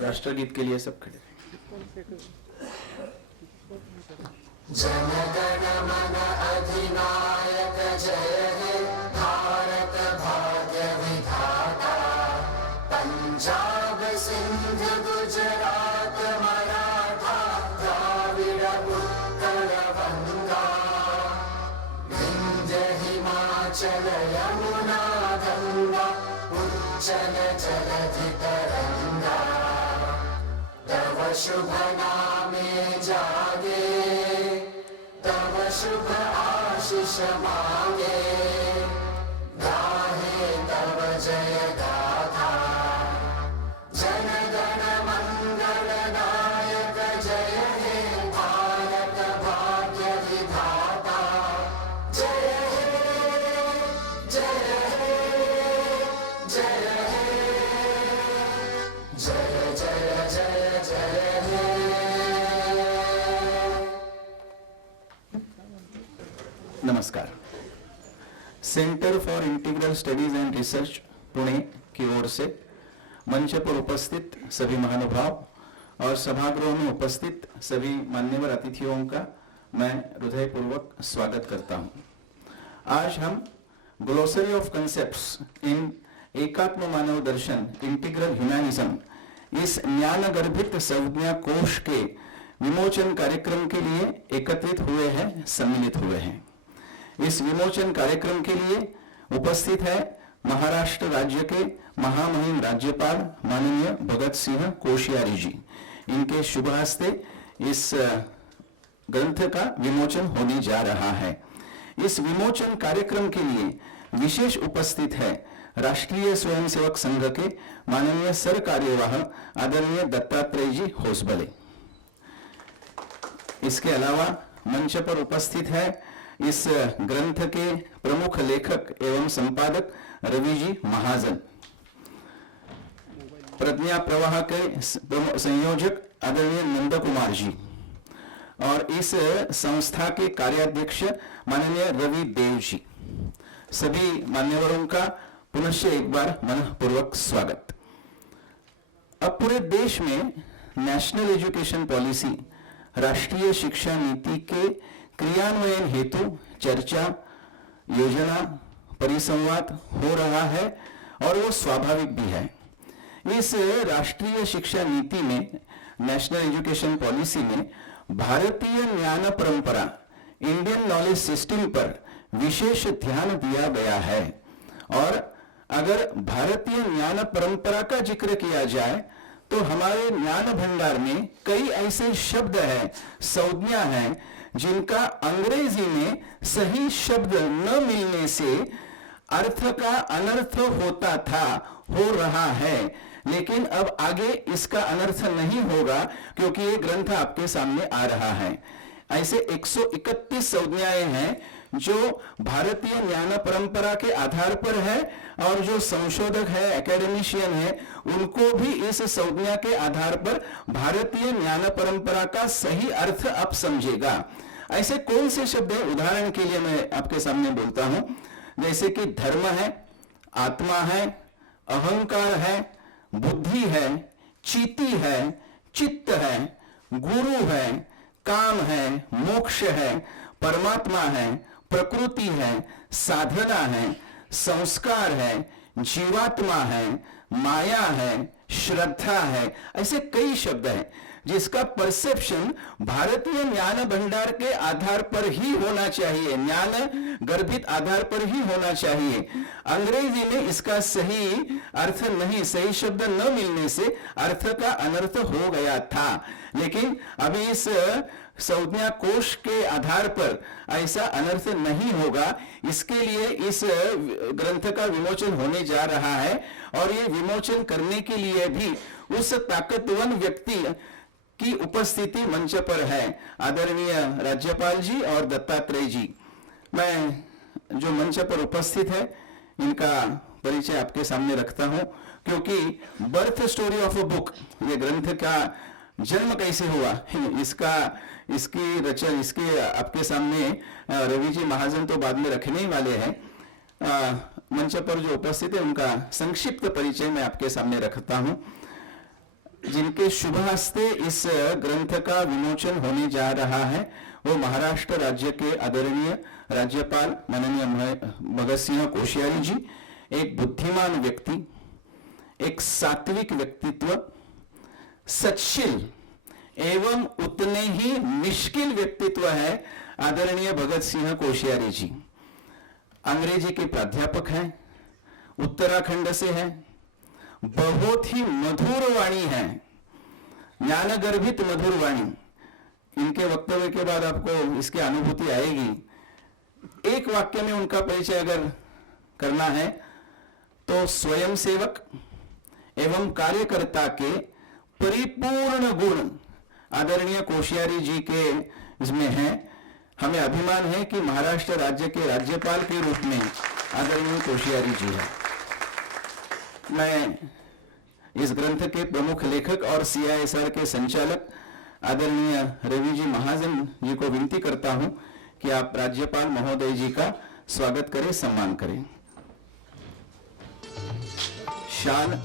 राष्ट्रगीत के लिए सब खड़े। जनगण मन अधिनायक जय हे भारत भाग्य विधाता, पंजाब सिंध गुजरात मराठा द्राविड़ उत्कल गंगा, विंध्य हिमाचल यमुना गंगा उज्जल जलधि तरंगा, तव शुभ नामे जागे, तव शुभ आशीष मांगे, गाहे तव जय गाथा, जन गण मंगल नायक जय हे भारत भाग्य विधाता, जय हे जय हे जय हे जय जय जय जय हे। नमस्कार। Centre for integral studies and research Pune की ओर से मंच पर उपस्थित सभी महानुभाव और सभागृह में उपस्थित सभी मान्यवर अतिथियों का मैं हृदयपूर्वक स्वागत करता हूं। आज हम glossary of concepts in Ekatma Manav Darshan integral humanism इस ज्ञान गर्भित संज्ञा कोश के विमोचन कार्यक्रम के लिए एकत्रित हुए हैं, सम्मिलित हुए हैं। इस विमोचन कार्यक्रम के लिए उपस्थित है महाराष्ट्र राज्य के महामहिम राज्यपाल माननीय भगत सिंह कोश्यारी जी। इनके शुभ हस्ते इस ग्रंथ का विमोचन होने जा रहा है। इस विमोचन कार्यक्रम के लिए विशेष उपस्थित है राष्ट्रीय स्वयंसेवक संघ के माननीय सर कार्यवाह आदरणीय दत्तात्रेय जी होसबले। इसके अलावा मंच पर उपस्थित है इस ग्रंथ के प्रमुख लेखक एवं संपादक रवि जी महाजन, प्रज्ञा प्रवाह के संयोजक आदरणीय नंद कुमार जी और इस संस्था के कार्याध्यक्ष माननीय रवि देव जी। सभी मान्यवरों का पुनश्च एक बार मनपूर्वक स्वागत। अब पूरे देश में नेशनल एजुकेशन पॉलिसी राष्ट्रीय शिक्षा नीति के क्रियान्वयन हेतु चर्चा, योजना, परिसंवाद हो रहा है और वो स्वाभाविक भी है। इस राष्ट्रीय शिक्षा नीति में, नेशनल एजुकेशन पॉलिसी में भारतीय ज्ञान परंपरा इंडियन नॉलेज सिस्टम पर विशेष ध्यान दिया गया है। और अगर भारतीय ज्ञान परंपरा का जिक्र किया जाए तो हमारे ज्ञान भंडार में कई ऐसे शब्द हैं, संज्ञा हैं जिनका अंग्रेजी में सही शब्द न मिलने से अर्थ का अनर्थ होता था, हो रहा है, लेकिन अब आगे इसका अनर्थ नहीं होगा क्योंकि ये ग्रंथ आपके सामने आ रहा है। ऐसे 131 संज्ञाएं हैं जो भारतीय ज्ञान परंपरा के आधार पर है और जो संशोधक है, एकेडमिशियन है, उनको भी इस संज्ञा के आधार पर भारतीय ज्ञान परंपरा का सही अर्थ अब समझेगा। ऐसे कौन से शब्द हैं? उदाहरण के लिए मैं आपके सामने बोलता हूं, जैसे कि धर्म है, आत्मा है, अहंकार है, बुद्धि है, चीति है, चित्त है, गुरु है, काम है, मोक्ष है, परमात्मा है, प्रकृति है, साधना है, संस्कार है, जीवात्मा है, माया है, श्रद्धा है। ऐसे कई शब्द हैं जिसका परसेप्शन भारतीय ज्ञान भंडार के आधार पर ही होना चाहिए, ज्ञान गर्भित आधार पर ही होना चाहिए। अंग्रेजी में इसका सही अर्थ नहीं, सही शब्द न मिलने से अर्थ का अनर्थ हो गया था, लेकिन अभी इस संज्ञा कोश के आधार पर ऐसा अनर्थ नहीं होगा। इसके लिए इस ग्रंथ का विमोचन होने जा रहा है और ये विमोचन करने के लिए भी उस ताकतवान व्यक्ति की उपस्थिति मंच पर है, आदरणीय राज्यपाल जी और दत्तात्रेय जी। मैं जो मंच पर उपस्थित है इनका परिचय आपके सामने रखता हूं, क्योंकि birth story of a book, ये ग्रंथ का जन्म कैसे हुआ इसकी आपके सामने रवि जी महाजन तो बाद में रखने ही वाले हैं। मंच पर जो उपस्थित है उनका संक्षिप्त परिचय मैं आपके सामने रखता हूं। जिनके शुभ हस्ते इस ग्रंथ का विमोचन होने जा रहा है वो महाराष्ट्र राज्य के आदरणीय राज्यपाल माननीय भगत सिंह कोश्यारी जी। एक बुद्धिमान व्यक्ति, एक सात्विक व्यक्तित्व, सच्चिल एवं उतने ही निष्किल व्यक्तित्व है आदरणीय भगत सिंह कोश्यारी जी। अंग्रेजी के प्राध्यापक हैं, उत्तराखंड से हैं, बहुत ही मधुर वाणी है, ज्ञान गर्भित मधुर वाणी। इनके वक्तव्य के बाद आपको इसकी अनुभूति आएगी। एक वाक्य में उनका परिचय अगर करना है तो स्वयंसेवक एवं कार्यकर्ता के परिपूर्ण गुण आदरणीय कोश्यारी जी के इसमें है। हमें अभिमान है कि महाराष्ट्र राज्य के राज्यपाल के रूप में आदरणीय कोश्यारी जी है। मैं इस ग्रंथ के प्रमुख लेखक और CISR के संचालक आदरणीय रवि जी महाजन जी को विनती करता हूं कि आप राज्यपाल महोदय जी का स्वागत करें, सम्मान करें। शाल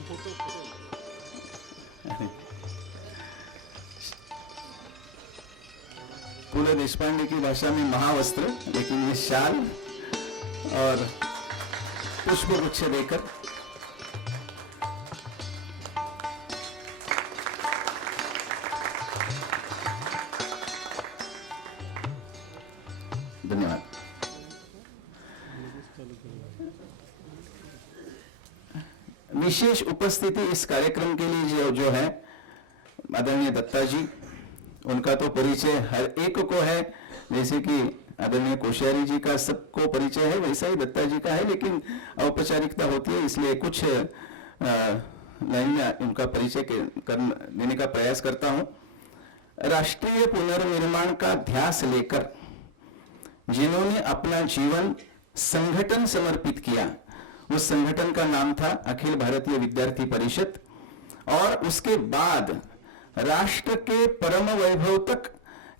पुल देशपांडे की भाषा में महावस्त्र, लेकिन ये शाल और पुष्पगुच्छ देकर धन्यवाद। विशेष उपस्थिति इस कार्यक्रम के लिए जो है आदरणीय दत्ता जी, उनका तो परिचय हर एक को है, जैसे कि आदरणीय कोश्यारी जी का सबको परिचय है वैसा ही दत्ता जी का है, लेकिन औपचारिकता होती है इसलिए कुछ लाइन में उनका परिचय देने का प्रयास करता हूं। राष्ट्रीय पुनर्निर्माण का ध्यास लेकर जिन्होंने अपना जीवन संगठन समर्पित किया, उस संगठन का नाम था अखिल भारतीय विद्यार्थी परिषद, और उसके बाद राष्ट्र के परम वैभव तक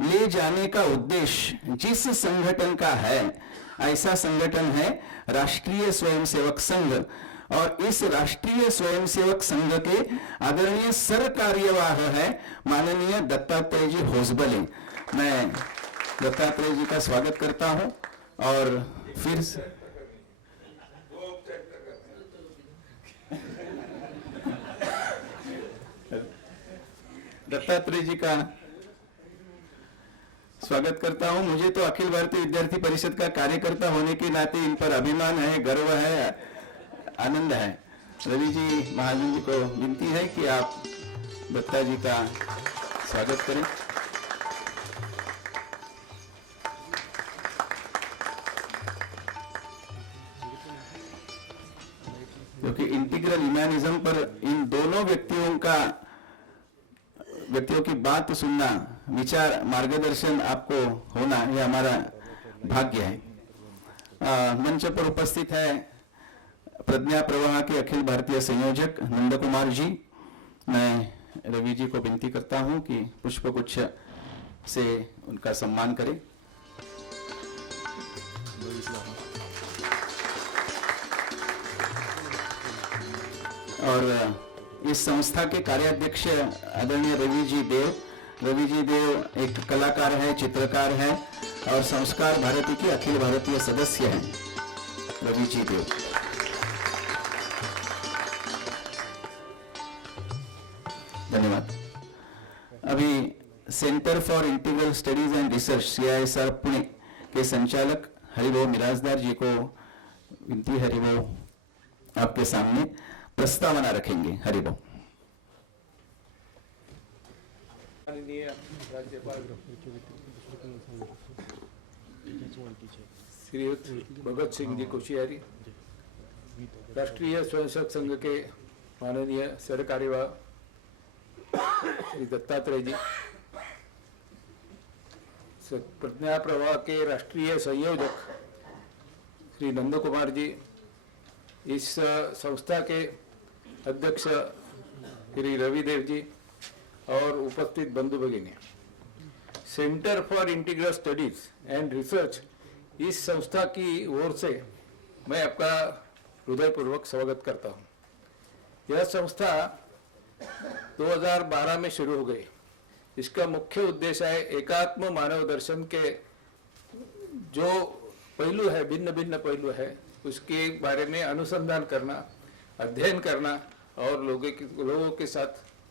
ले जाने का उद्देश्य जिस संगठन का है, ऐसा संगठन है राष्ट्रीय स्वयंसेवक संघ। और इस राष्ट्रीय स्वयंसेवक संघ के आदरणीय सर कार्यवाह है माननीय दत्तात्रेय जी होसबले। मैं दत्तात्रेय जी का स्वागत करता हूं और फिर दत्तात्रेय जी का स्वागत करता हूं। मुझे तो अखिल भारतीय विद्यार्थी परिषद का कार्यकर्ता होने के नाते इन पर अभिमान है, गर्व है, आनंद है। रवि जी महाजन जी को विनती है कि आप दत्ता जी का स्वागत करें। क्योंकि इंटीग्रल ह्यूमैनिज्म पर इन दोनों व्यक्तियों की बात सुनना, विचार मार्गदर्शन आपको होना, यह हमारा भाग्य है। मंच पर उपस्थित है प्रज्ञा प्रवाह के अखिल भारतीय संयोजक नंद कुमार जी। मैं रवि जी को विनती करता हूं कि पुष्पगुच्छ से उनका सम्मान करें। और इस संस्था के कार्याध्यक्ष आदरणीय रवि जी देव एक कलाकार है, चित्रकार है और संस्कार भारती के अखिल भारतीय सदस्य हैं रवि जी देव। धन्यवाद। अभी centre for integral studies and research CISR Pune के संचालक हरिभो मिराजदार जी को विनती, हरिभो आपके सामने प्रस्तावना रखेंगे। हरिभो। माननीय राज्यपाल श्रीयुत भगत सिंह जी कोश्यारी, राष्ट्रीय स्वयंसेवक संघ के माननीय सरकार्यवाह श्री दत्तात्रेय जी, प्रज्ञा प्रवाह के राष्ट्रीय संयोजक श्री नंद कुमार जी, इस संस्था के अध्यक्ष श्री रवि देव जी और उपस्थित बंधु भगिनी, centre for integral studies and research इस संस्था की ओर से मैं आपका हृदयपूर्वक स्वागत करता हूं। यह संस्था 2012 में शुरू हो गई। इसका मुख्य उद्देश्य है एकात्म मानव दर्शन के जो पहलू है, भिन्न भिन्न पहलू है, उसके बारे में अनुसंधान करना, अध्ययन करना और लोगों के साथ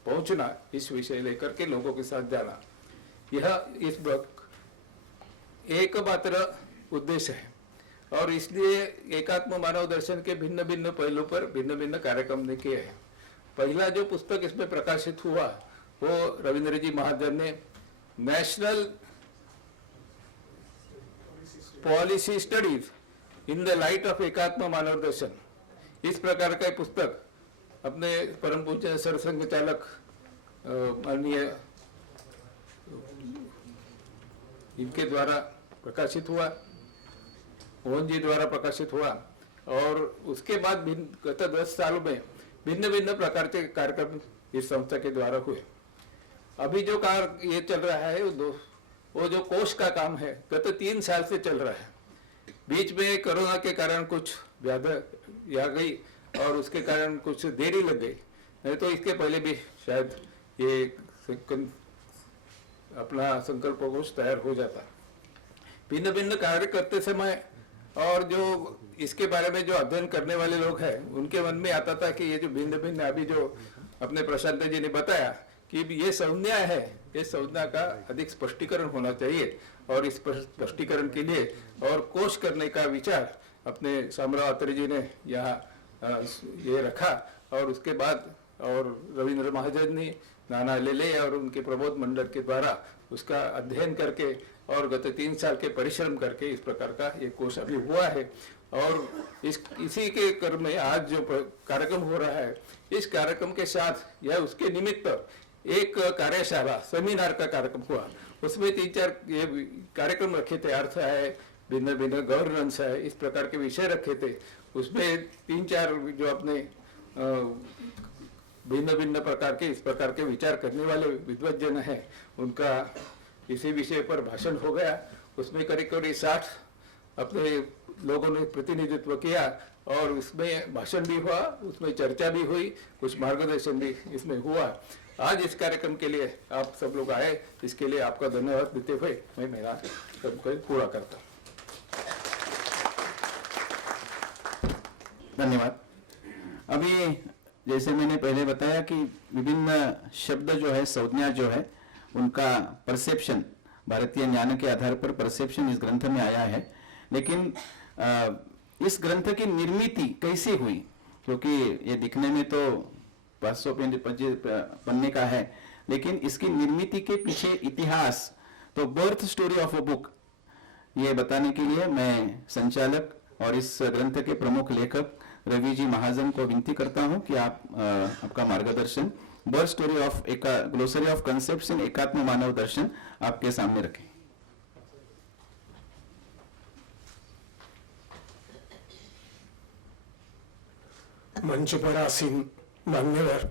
पहुंचना, इस विषय लेकर के लोगों के साथ जाना, यह इस वक्त एकमात्र उद्देश्य है। और इसलिए एकात्म मानव दर्शन के भिन्न भिन्न पहलू पर भिन्न भिन्न कार्यक्रम ने किए हैं। पहला जो पुस्तक इसमें प्रकाशित हुआ वो रविंद्र जी महाजन ने national policy studies in the light of एकात्म मानव दर्शन, इस प्रकार का पुस्तक अपने परम पूज्य सरसंघ चालक माननीय इनके द्वारा प्रकाशित हुआ, मोहन जी द्वारा प्रकाशित हुआ। और उसके बाद गत 10 सालों में भिन्न भिन्न प्रकार के कार्यक्रम इस संस्था के द्वारा हुए। अभी जो कार्य ये चल रहा है वो जो कोष का काम है, गत 3 साल से चल रहा है। बीच में कोरोना के कारण कुछ व्याधि आ गई और उसके कारण कुछ देरी लग गई, नहीं तो इसके पहले भी शायद ये अपना संकल्प कोष तैयार हो जाता। भिन्न भिन्न कार्य करते समय और जो इसके बारे में जो अध्ययन करने वाले लोग हैं उनके मन में आता था कि ये जो भिन्न भिन्न अभी जो अपने प्रशांत जी ने बताया कि ये संज्ञा है, ये संज्ञा का अधिक स्पष्टीकरण होना चाहिए। और इस स्पष्टीकरण के लिए और कोष करने का विचार अपने शामराव अत्रे जी ने यहाँ ये रखा। और उसके बाद और रविंद्र महाजन ने, नाना लेले और उनके प्रबोध मंडल के द्वारा उसका अध्ययन करके और गत 3 साल के परिश्रम करके इस प्रकार का ये कोष अभी हुआ है। और इसी के क्रम में आज जो कार्यक्रम हो रहा है, इस कार्यक्रम के साथ या उसके निमित्त एक कार्यशाला सेमिनार का कार्यक्रम हुआ। उसमें 3-4 ये कार्यक्रम रखे थे, अर्थ है, भिन्न भिन्न गवर्नेंस है, इस प्रकार के विषय रखे थे। उसमें 3-4 जो अपने भिन्न भिन्न प्रकार के इस प्रकार के विचार करने वाले विद्वज्जन हैं, उनका इसी विषय पर भाषण हो गया। उसमें करीब 60 अपने लोगों ने प्रतिनिधित्व किया और उसमें भाषण भी हुआ, उसमें चर्चा भी हुई, कुछ मार्गदर्शन भी इसमें हुआ। आज इस कार्यक्रम के लिए आप सब लोग आए, इसके लिए आपका धन्यवाद देते हुए मैं मेरा सबको पूरा करता हूँ। धन्यवाद। अभी जैसे मैंने पहले बताया कि विभिन्न शब्द जो है, संज्ञा जो है, उनका परसेप्शन, भारतीय ज्ञान के आधार पर परसेप्शन इस ग्रंथ में आया है। लेकिन इस ग्रंथ की निर्मिति कैसे हुई, क्योंकि ये दिखने में तो 525 पन्ने का है, लेकिन इसकी निर्मिति के पीछे इतिहास, तो birth story of a book, ये बताने के लिए मैं संचालक और इस ग्रंथ के प्रमुख लेखक रवि जी महाजन को विनती करता हूं कि आप आपका मार्गदर्शन birth story of glossary of concepts in Ekatma Manav दर्शन आपके सामने रखें। मंच पर आसीन मान्यवर,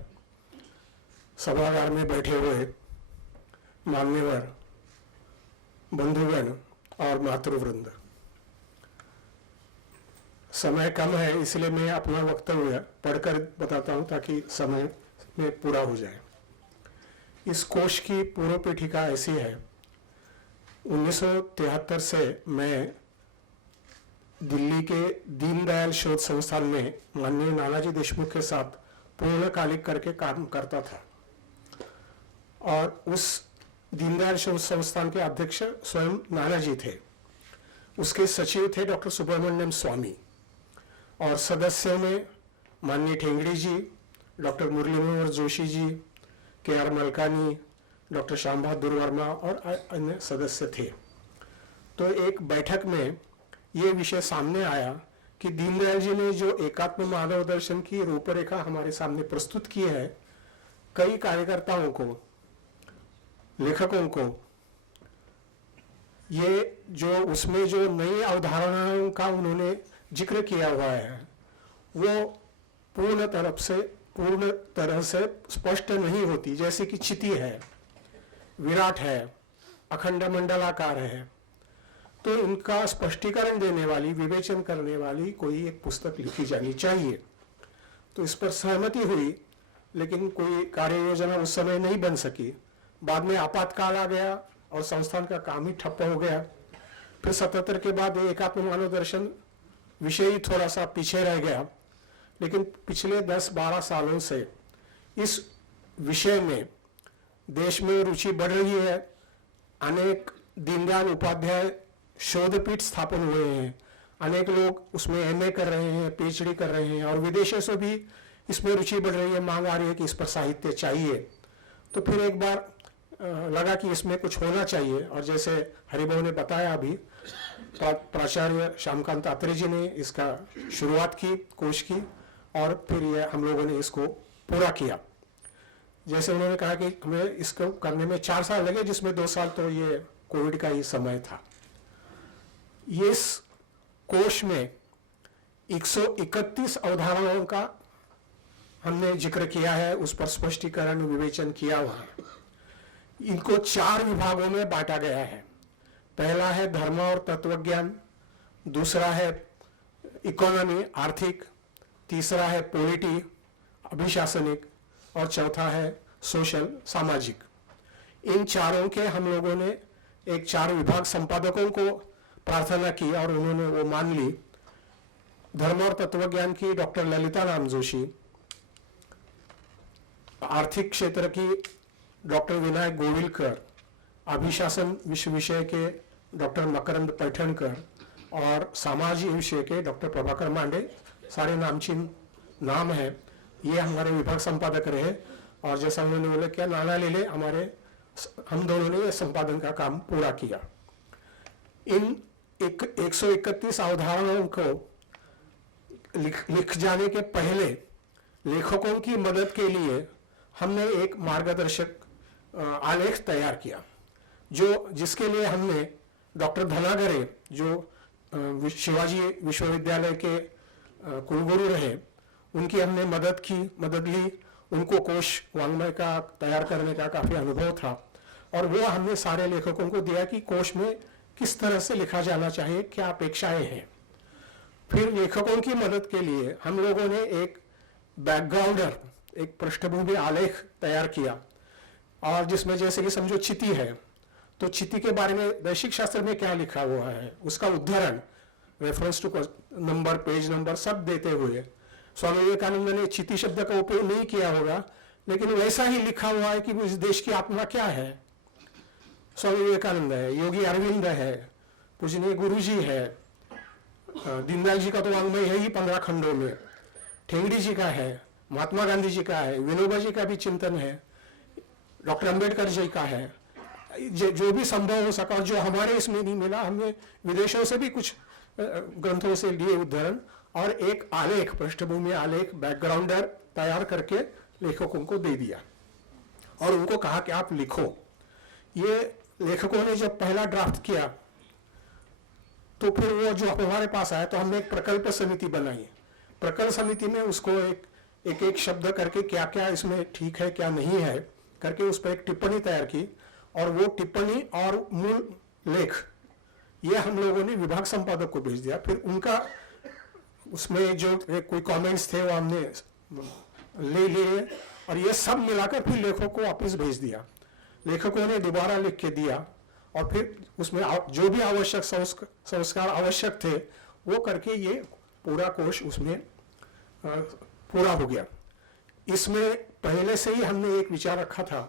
सभागार में बैठे हुए मान्यवर बंधुगण और मातृवृंद, समय कम है, इसलिए मैं अपना वक्तव्य पढ़कर बताता हूं ताकि समय में पूरा हो जाए। इस कोश की पूर्व पीठिका ऐसी है। 1973 से मैं दिल्ली के दीनदयाल शोध संस्थान में माननीय नानाजी देशमुख के साथ पूर्णकालिक करके काम करता था, और उस दीनदयाल शोध संस्थान के अध्यक्ष स्वयं नानाजी थे। उसके सचिव थे डॉक्टर सुब्रमण्यम स्वामी, और सदस्यों में माननीय ठेंगड़ी जी, doctor Murli Manohar Joshi ji, KR. Malkani, doctor Shyam बहादुर वर्मा और अन्य सदस्य थे। तो एक बैठक में ये विषय सामने आया कि दीनदयाल जी ने जो एकात्म मानव दर्शन की रूपरेखा हमारे सामने प्रस्तुत की है, कई कार्यकर्ताओं को, लेखकों को, ये जो उसमें जो नई अवधारणाओं का उन्होंने जिक्र किया हुआ है, वो पूर्ण तरह से स्पष्ट नहीं होती। जैसे कि चिति है, विराट है, अखंड मंडलाकार है, तो इनका स्पष्टीकरण देने वाली, विवेचन करने वाली कोई एक पुस्तक लिखी जानी चाहिए। तो इस पर सहमति हुई, लेकिन कोई कार्य योजना उस समय नहीं बन सकी। बाद में आपातकाल आ गया और संस्थान का काम ही ठप्प हो गया। फिर 77 के बाद एकात्म मानव दर्शन विषय ही थोड़ा सा पीछे रह गया, लेकिन पिछले 10-12 सालों से इस विषय में देश में रुचि बढ़ रही है। अनेक दीनदयाल उपाध्याय शोधपीठ स्थापन हुए हैं, अनेक लोग उसमें एमए कर रहे हैं, पीएचडी कर रहे हैं, और विदेशों से भी इसमें रुचि बढ़ रही है, मांग आ रही है कि इस पर साहित्य चाहिए। तो फिर एक बार लगा कि इसमें कुछ होना चाहिए, और जैसे हरिभाऊ ने बताया अभी, प्राचार्य श्यामकांत आत्रे जी ने इसका शुरुआत की, कोश की, और फिर ये हम लोगों ने इसको पूरा किया। जैसे उन्होंने कहा कि हमें इसको करने में 4 साल लगे, जिसमें 2 साल तो ये कोविड का ही समय था। इस कोश में 131 अवधारणाओं का हमने जिक्र किया है, उस पर स्पष्टीकरण, विवेचन किया हुआ है। इनको 4 विभागों में बांटा गया है। पहला है धर्म और तत्वज्ञान, दूसरा है इकोनॉमी, आर्थिक, तीसरा है पॉलिटी, अभिशासनिक, और चौथा है सोशल, सामाजिक। इन चारों के हम लोगों ने एक 4 विभाग संपादकों को प्रार्थना की, और उन्होंने वो मान ली। धर्म और तत्वज्ञान की डॉक्टर ललिता राम जोशी, आर्थिक क्षेत्र की डॉक्टर विनायक गोविलकर, अभिशासन विषय के डॉक्टर मकरंद पैठणकर, और सामाजिक विषय के डॉक्टर प्रभाकर मांडे, सारे नामचीन नाम है। ये हमारे विभाग संपादक रहे, और जैसा उन्होंने बोला क्या, नाना लेले हम दोनों ने संपादन का काम पूरा किया। इन 131 अवधारणाओं को लिख जाने के पहले लेखकों की मदद के लिए हमने एक मार्गदर्शक आलेख तैयार किया, जिसके लिए हमने डॉक्टर धनागरे, जो शिवाजी विश्वविद्यालय के कुलगुरु रहे, उनकी हमने मदद ली। उनको कोश वाङ्मय का तैयार करने का काफी अनुभव था, और वो हमने सारे लेखकों को दिया कि कोश में किस तरह से लिखा जाना चाहिए, क्या अपेक्षाएं हैं। फिर लेखकों की मदद के लिए हम लोगों ने एक बैकग्राउंडर, एक पृष्ठभूमि आलेख तैयार किया, और जिसमें जैसे कि समझो चिति है, तो चिति के बारे में वैश्विक शास्त्र में क्या लिखा हुआ है, उसका उद्धरण, reference to number, page number सब देते हुए। स्वामी विवेकानंद ने चिति शब्द का उपयोग नहीं किया होगा, लेकिन वैसा ही लिखा हुआ है कि इस देश की आत्मा क्या है। स्वामी विवेकानंद है, योगी अरविंद है, पूजनीय गुरु जी है, दीनदयाल जी का तो वाङ्मय है ही 15 खंडों में, ठेंगड़ी जी का है, महात्मा गांधी जी का है, विनोबा जी का भी चिंतन है, डॉक्टर अंबेडकर जी का है। जो भी संभव हो सका, और जो हमारे इसमें नहीं मिला, हमने विदेशों से भी कुछ ग्रंथों से लिए उद्धरण, और एक आलेख, पृष्ठभूमि आलेख, बैकग्राउंडर तैयार करके लेखकों को दे दिया, और उनको कहा कि आप लिखो। ये लेखकों ने जब पहला ड्राफ्ट किया, तो फिर वो जो हमारे पास आया, तो हमने एक प्रकल्प समिति बनाई। प्रकल्प समिति में उसको एक शब्द करके क्या क्या इसमें ठीक है, क्या नहीं है करके उस पर एक टिप्पणी तैयार की, और वो टिप्पणी और मूल लेख ये हम लोगों ने विभाग संपादक को भेज दिया। फिर उसमें जो कोई कमेंट्स थे वो हमने ले लिए और ये सब मिलाकर फिर लेखक को वापस भेज दिया। लेखकों ने दोबारा लिख के दिया और फिर उसमें जो भी आवश्यक संस्कार आवश्यक थे वो करके ये पूरा कोश उसमें पूरा हो गया। इसमें पहले से ही हमने एक विचार रखा था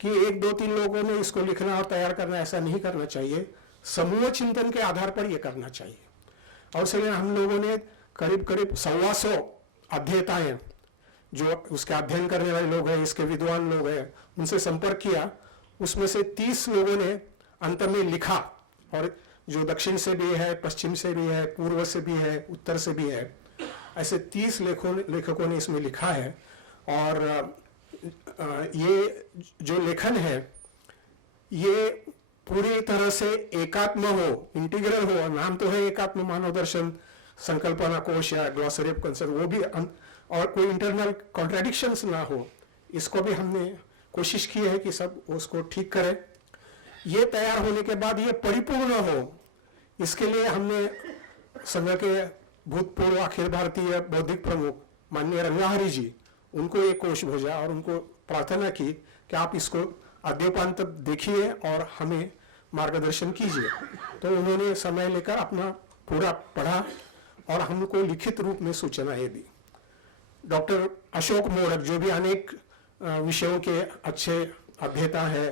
कि 1-2-3 लोगों ने इसको लिखना और तैयार करना ऐसा नहीं करना चाहिए, समूह चिंतन के आधार पर यह करना चाहिए। और इसलिए हम लोगों ने करीब 125 अध्येताएं जो उसका अध्ययन करने वाले लोग हैं, इसके विद्वान लोग हैं, उनसे संपर्क किया। उसमें से 30 लोगों ने अंत में लिखा और जो दक्षिण से भी है, पश्चिम से भी है, पूर्व से भी है, उत्तर से भी है, ऐसे 30 लेखकों ने इसमें लिखा है। और ये जो लेखन है ये पूरी तरह से एकात्म हो, इंटीग्रल हो। नाम तो है एकात्म मानव दर्शन संकल्पना कोश या ग्लॉसरी ऑफ कंसेप्ट, वो भी और कोई इंटरनल कॉन्ट्राडिक्शंस ना हो, इसको भी हमने कोशिश की है कि सब उसको ठीक करें। ये तैयार होने के बाद ये परिपूर्ण हो, इसके लिए हमने संघ के भूतपूर्व अखिल भारतीय बौद्धिक प्रमुख माननीय रंगाहरी जी, उनको एक कोश भेजा और उनको प्रार्थना की कि आप इसको अद्योपांत देखिए और हमें मार्गदर्शन कीजिए। तो उन्होंने समय लेकर अपना पूरा पढ़ा और हमको लिखित रूप में सूचनाएं दी। डॉक्टर अशोक मोडक जो भी अनेक विषयों के अच्छे अध्येता हैं,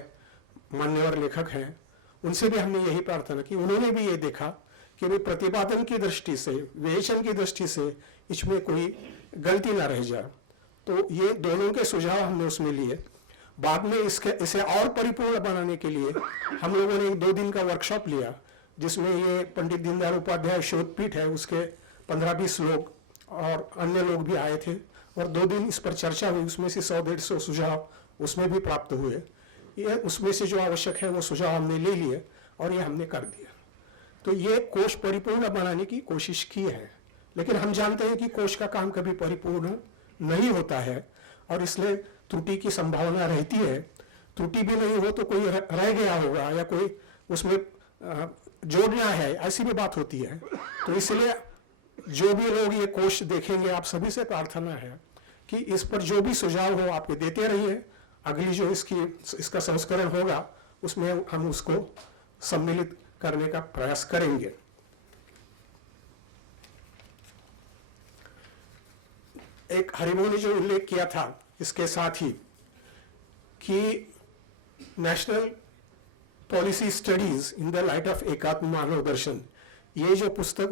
मान्यवर लेखक हैं, उनसे भी हमने यही प्रार्थना की। उन्होंने भी ये देखा कि वे प्रतिपादन की दृष्टि से, विवेचन की दृष्टि से इसमें कोई गलती ना रह जाए। तो ये दोनों के सुझाव हमने उसमें लिए। बाद में इसे और परिपूर्ण बनाने के लिए हम लोगों ने 2 दिन का वर्कशॉप लिया, जिसमें ये पंडित दीनदयाल उपाध्याय शोधपीठ है, उसके 15-20 लोग और अन्य लोग भी आए थे और 2 दिन इस पर चर्चा हुई। उसमें से 100-150 सुझाव उसमें भी प्राप्त हुए। ये उसमें से जो आवश्यक है वो सुझाव हमने ले लिए और ये हमने कर दिया। तो ये कोश परिपूर्ण बनाने की कोशिश की है, लेकिन हम जानते हैं कि कोश का काम कभी परिपूर्ण नहीं होता है और इसलिए त्रुटि की संभावना रहती है। त्रुटि भी नहीं हो तो कोई रह गया होगा या कोई उसमें जोड़ना है, ऐसी भी बात होती है। तो इसलिए जो भी लोग ये कोश देखेंगे, आप सभी से प्रार्थना है कि इस पर जो भी सुझाव हो आप ये देते रहिए। अगली जो इसका संस्करण होगा उसमें हम उसको सम्मिलित करने का प्रयास करेंगे। एक हरिमो ने जो उल्लेख किया था इसके साथ ही कि national policy studies in the light of एकात्म मानव दर्शन, ये जो पुस्तक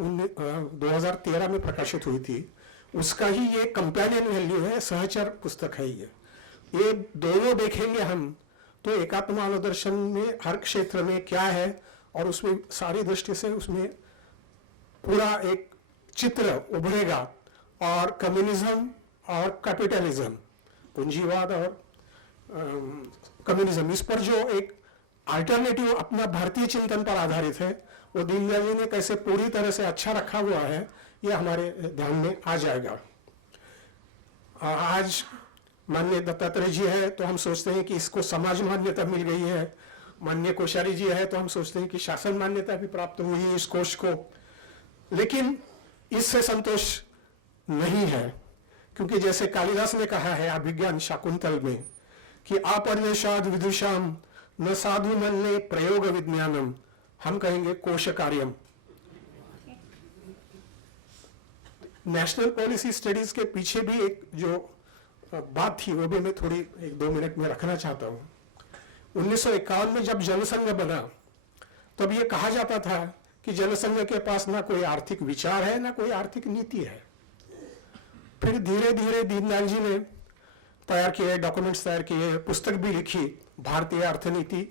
2013 में प्रकाशित हुई थी, उसका ही ये कंपेनियन वैल्यू है, सहचर पुस्तक है। ये दोनों देखेंगे हम तो एकात्म मानव दर्शन में हर क्षेत्र में क्या है और उसमें सारी दृष्टि से उसमें पूरा एक चित्र उभरेगा। और कम्युनिज्म और कैपिटलिज्म, पूंजीवाद और कम्युनिज्म, इस पर जो एक अल्टरनेटिव अपना भारतीय चिंतन पर आधारित है, वो दीनदयाल जी ने कैसे पूरी तरह से अच्छा रखा हुआ है, ये हमारे ध्यान में आ जाएगा। आज माननीय दत्तात्रेय जी है तो हम सोचते हैं कि इसको समाज मान्यता मिल गई है, माननीय कोश्यारी जी है तो हम सोचते हैं कि शासन मान्यता भी प्राप्त हुई है इस कोश को। लेकिन इससे संतोष नहीं है, क्योंकि जैसे कालिदास ने कहा है अभिज्ञान शाकुंतल में कि अपरदेशाद विदुषाम न साधु मन्ये प्रयोग विज्ञानम, हम कहेंगे कोश कार्यम। नेशनल पॉलिसी स्टडीज के पीछे भी एक जो बात थी वो भी मैं थोड़ी 1-2 मिनट में रखना चाहता हूं। 1951 में जब जनसंघ बना तब ये कहा जाता था कि जनसंघ के पास ना कोई आर्थिक विचार है ना कोई आर्थिक नीति है। फिर धीरे धीरे दीनदयाल जी ने तैयार किए, डॉक्यूमेंट्स तैयार किए, पुस्तक भी लिखी, भारतीय अर्थनीति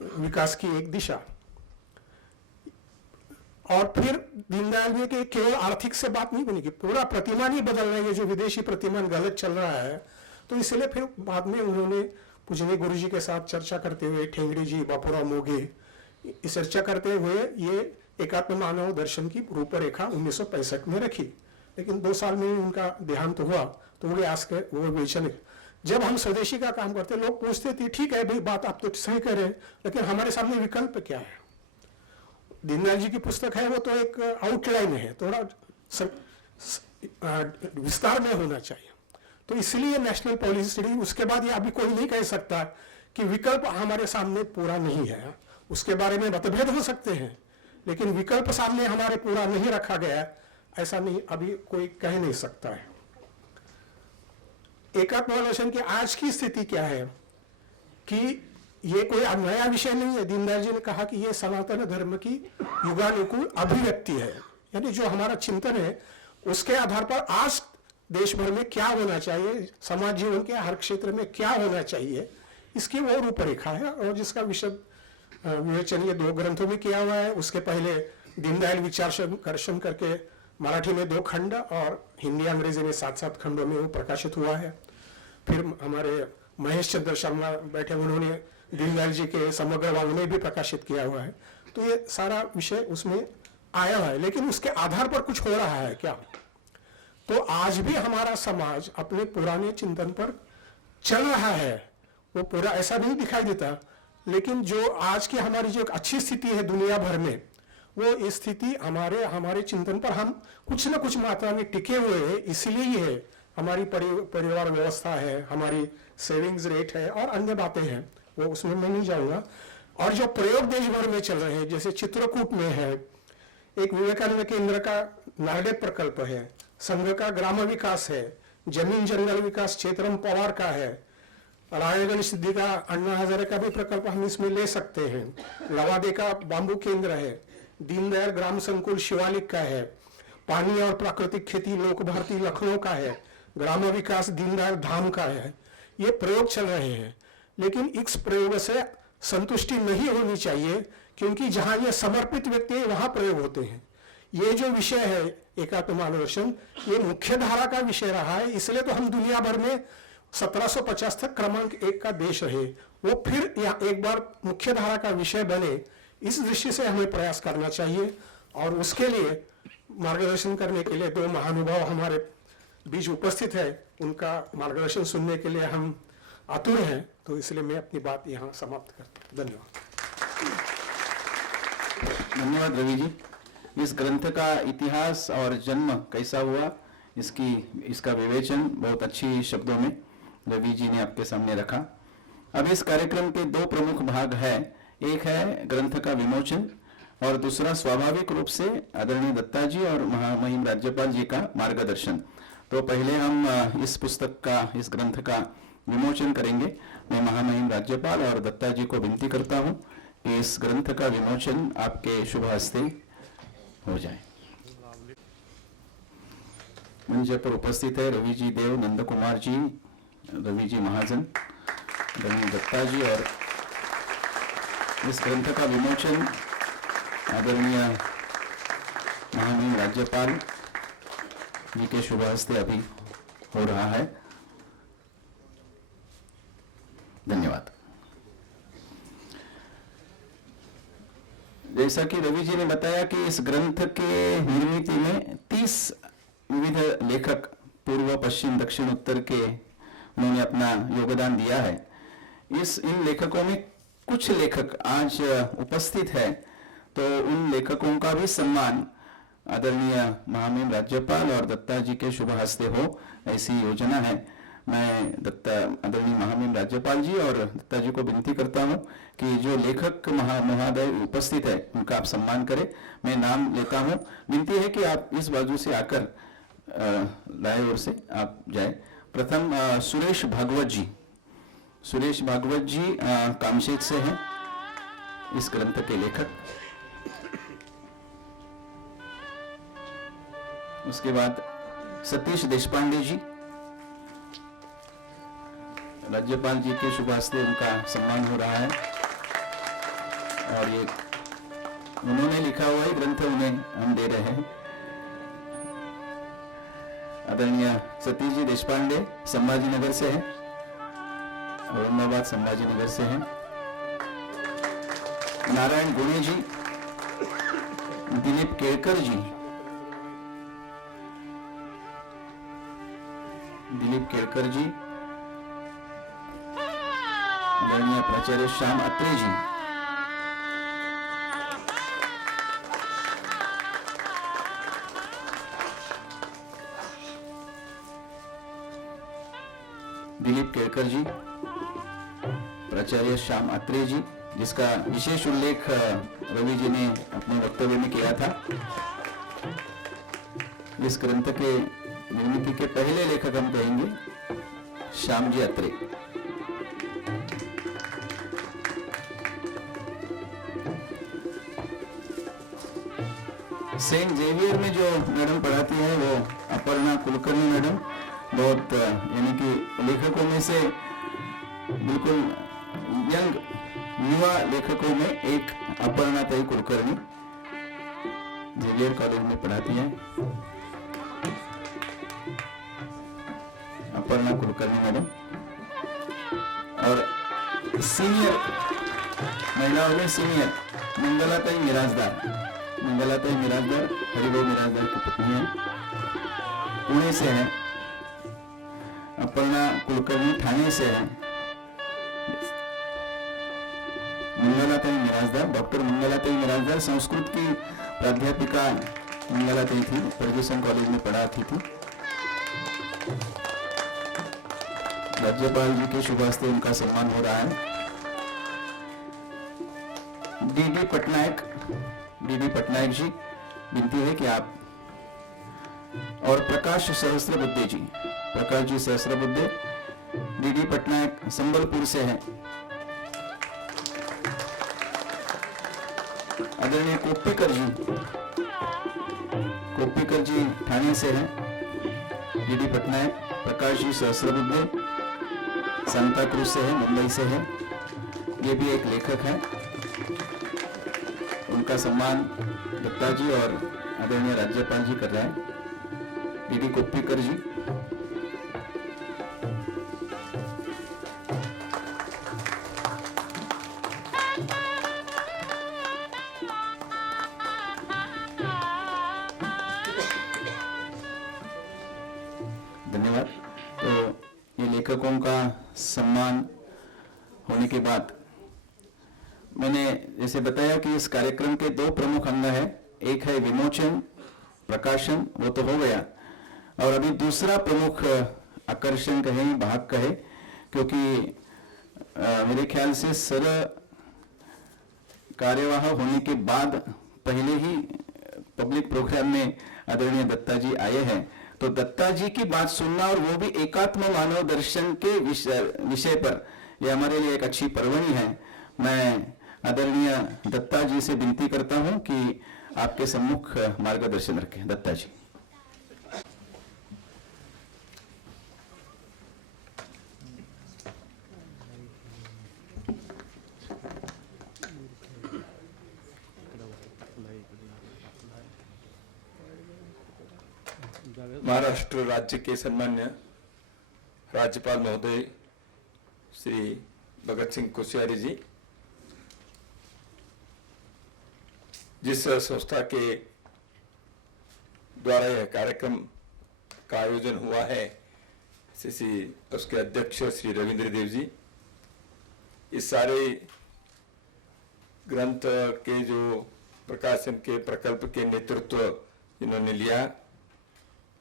विकास की एक दिशा। और फिर दीनदयाल जी के केवल आर्थिक से बात नहीं बनेगी, पूरा प्रतिमान ही बदलना है। ये जो विदेशी प्रतिमान गलत चल रहा है, तो इसलिए फिर बाद में उन्होंने पूजनीय गुरु जी के साथ चर्चा करते हुए, ठेंगड़ी जी, बापूराव मोघे, इस चर्चा करते हुए ये एकात्म मानव दर्शन की रूपरेखा 1965 में रखी। लेकिन 2 साल में उनका देहांत हुआ तो वो आज के वो विवेचन। जब हम स्वदेशी का काम करते, लोग पूछते थे ठीक है भाई बात आप तो सही कह रहे हैं, लेकिन हमारे सामने विकल्प क्या है। दीनदयाल जी की पुस्तक है वो तो एक आउटलाइन है, थोड़ा विस्तार में होना चाहिए। तो इसलिए नेशनल पॉलिसी स्टडी, उसके बाद ये अभी कोई नहीं कह सकता कि विकल्प हमारे सामने पूरा नहीं है। उसके बारे में मतभेद हो सकते हैं, लेकिन विकल्प सामने हमारे पूरा नहीं रखा गया, ऐसा नहीं अभी कोई कह नहीं सकता है। एकात्मावलोकन की आज की स्थिति क्या है कि ये कोई नया विषय नहीं है। दीनदयाल जी ने कहा कि ये सनातन धर्म की युगानुकूल अभिव्यक्ति है, यानी जो हमारा चिंतन है उसके आधार पर आज देश भर में क्या होना चाहिए, समाज जीवन के हर क्षेत्र में क्या होना चाहिए, इसकी वो रूपरेखा है। और जिसका विवेचन ये 2 ग्रंथों में किया हुआ है। उसके पहले दीनदयाल विचार संकर्षण करके मराठी में 2 खंड और हिंदी अंग्रेजी में 7-7 खंडों में वो प्रकाशित हुआ है। फिर हमारे महेश चंद्र शर्मा बैठे, उन्होंने दीनदयाल जी के समग्र वाङ्मय भी प्रकाशित किया हुआ है। तो ये सारा विषय उसमें आया हुआ है, लेकिन उसके आधार पर कुछ हो रहा है क्या? तो आज भी हमारा समाज अपने पुराने चिंतन पर चल रहा है। वो पूरा ऐसा नहीं दिखाई देता, लेकिन जो आज की हमारी जो एक अच्छी स्थिति है दुनिया भर में, वो स्थिति हमारे चिंतन पर हम कुछ न कुछ मात्रा में टिके हुए हैं। इसलिए ही है हमारी परिवार व्यवस्था है, हमारी सेविंग्स रेट है और अन्य बातें हैं, वो उसमें मैं नहीं जाऊंगा। और जो प्रयोग देश भर में चल रहे हैं, जैसे चित्रकूट में है, एक विवेकानंद केंद्र का नारडेट प्रकल्प है, संघ का ग्राम विकास है, जमीन जंगल विकास क्षेत्रम पवार का है, रायगढ़ सिद्धि का अन्ना हजारे का भी प्रकल्प हम इसमें ले सकते हैं, लवादे का बांबू केंद्र है, दीनदयाल ग्राम संकुल शिवालिक का है, पानी और प्राकृतिक खेती लोक भारती लखनऊ का है, ग्राम विकास दीनदयाल धाम का है। ये प्रयोग चल रहे हैं, लेकिन इस प्रयोग से संतुष्टि नहीं होनी चाहिए, क्योंकि जहां ये समर्पित व्यक्ति है वहां प्रयोग होते हैं। ये जो विषय है एकात्मावलोकन, ये मुख्य धारा का विषय रहा है, इसलिए तो हम दुनिया भर में 1750 तक क्रमांक 1 का देश रहे। वो फिर एक बार मुख्य धारा का विषय बने, इस दृष्टि से हमें प्रयास करना चाहिए। और उसके लिए मार्गदर्शन करने के लिए 2 महानुभाव हमारे बीच उपस्थित है, उनका मार्गदर्शन सुनने के लिए हम आतुर हैं। तो इसलिए मैं अपनी बात यहाँ समाप्त करता हूँ। धन्यवाद। धन्यवाद रवि जी। इस ग्रंथ का इतिहास और जन्म कैसा हुआ, इसका विवेचन बहुत अच्छी शब्दों में रवि जी ने आपके सामने रखा। अब इस कार्यक्रम के 2 प्रमुख भाग है, एक है ग्रंथ का विमोचन और दूसरा स्वाभाविक रूप से आदरणीय दत्ता जी और महामहिम राज्यपाल जी का मार्गदर्शन। तो पहले हम इस पुस्तक का, इस ग्रंथ का विमोचन करेंगे। मैं महामहिम राज्यपाल और दत्ता जी को विनती करता हूं कि इस ग्रंथ का विमोचन आपके शुभ हस्ते हो जाए। मंच पर उपस्थित है रवि जी देव, नंद कुमार जी, रवि जी महाजन, आदरणीय दत्ता जी, और इस ग्रंथ का विमोचन आदरणीय महामहिम राज्यपाल जी के शुभ हस्ते अभी हो रहा है। धन्यवाद। जैसा कि रवि जी ने बताया कि इस ग्रंथ के निर्मित में 30 विविध लेखक पूर्व पश्चिम दक्षिण उत्तर के उन्होंने अपना योगदान दिया है। इन लेखकों में कुछ लेखक आज उपस्थित है, तो उन लेखकों का भी सम्मान आदरणीय महामहिम राज्यपाल और दत्ता जी के शुभ हस्ते हो, ऐसी योजना है। मैं आदरणीय महामहिम राज्यपाल जी और दत्ता जी को विनती करता हूं कि जो लेखक महोदय उपस्थित है उनका आप सम्मान करें। मैं नाम लेता हूं, विनती है कि आप इस बाजू से आकर दाएं ओर से आप जाए। प्रथम सुरेश भागवत जी। सुरेश भागवत जी कामशेत से हैं, इस ग्रंथ के लेखक। उसके बाद सतीश देशपांडे जी, राज्यपाल जी के शुभ हस्ते उनका सम्मान हो रहा है और ये उन्होंने लिखा हुआ ही ग्रंथ उन्हें हम दे रहे हैं। आदरणीय सतीश जी देशपांडे संभाजीनगर से हैं, औरंगाबाद संभाजीनगर से हैं। नारायण गुणे जी, दिलीप केळकर जी, दिलीप केळकर जी, आदरणीय प्राचार्य श्याम अत्रे जी, दिलीप केड़कर जी, प्राचार्य श्याम अत्रे जी, जिसका विशेष उल्लेख रवि जी ने अपने वक्तव्य में किया था। इस ग्रंथ के निर्मित के पहले लेखक हम कहेंगे श्याम जी अत्रे। सेंट जेवियर में जो मैडम पढ़ाती है वो अपर्णा कुलकर्णी मैडम, बहुत यानी कि लेखकों में से बिल्कुल यंग युवा लेखकों में एक अपर्णा ताई कुलकर्णी जेवियर कॉलेज में पढ़ाती हैं। अपर्णा कुलकर्णी मैडम। और सीनियर महिलाओं में सीनियर मंगलाताई मिराजदार। मंगलाताई मिराजदार हरिभाऊ मिराजदार की पत्नी है, पुणे से है। अपर्णा कुलकर्णी ठाणे से है। मंगलाताई मिराजदार, डॉक्टर मंगलाताई मिराजदार संस्कृत की प्राध्यापिका मंगलाताई थी, फर्ग्यूसन कॉलेज में पढ़ाती थी। राज्यपाल जी के शुभ हस्ते उनका सम्मान हो रहा है। डीडी पटनायक जी, विनती है कि आप, और प्रकाश सहस्त्रबुद्धे जी, प्रकाश जी सहस्त्रबुद्धे, डीडी पटनायक संबलपुर से है। आदरणीय कोप्पीकर जी ठाणे से है। DD Patnaik, Prakash ji Sahasrabuddhe Santa cruise से है, मुंबई से है। ये भी एक लेखक है। उनका सम्मान दत्ता जी और आदरणीय राज्यपाल जी कर रहे हैं। डीडी कोप्पीकर जी। धन्यवाद। तो ये लेखकों का सम्मान होने के बाद मैंने जैसे बताया कि इस कार्यक्रम के दो प्रमुख अंग हैं। एक है विमोचन, प्रकाशन, वो तो हो गया, और अभी दूसरा प्रमुख आकर्षण कहें, भाग कहे, क्योंकि मेरे ख्याल से सर कार्यवाह होने के बाद पहले ही पब्लिक प्रोग्राम में आदरणीय दत्ता जी आए हैं, तो दत्ता जी की बात सुनना और वो भी एकात्म मानव दर्शन के विषय पर, यह हमारे लिए एक अच्छी परवनी है। मैं आदरणीय दत्ता जी से विनती करता हूं कि आपके सम्मुख मार्गदर्शन रखें। दत्ता जी। महाराष्ट्र राज्य के सम्मान्य राज्यपाल महोदय श्री भगत सिंह कोश्यारी जी, जिस संस्था के द्वारा यह कार्यक्रम का आयोजन हुआ है, उसके अध्यक्ष श्री रविंद्र देव जी, इस सारे ग्रंथ के जो प्रकाशन के प्रकल्प के नेतृत्व इन्होंने लिया,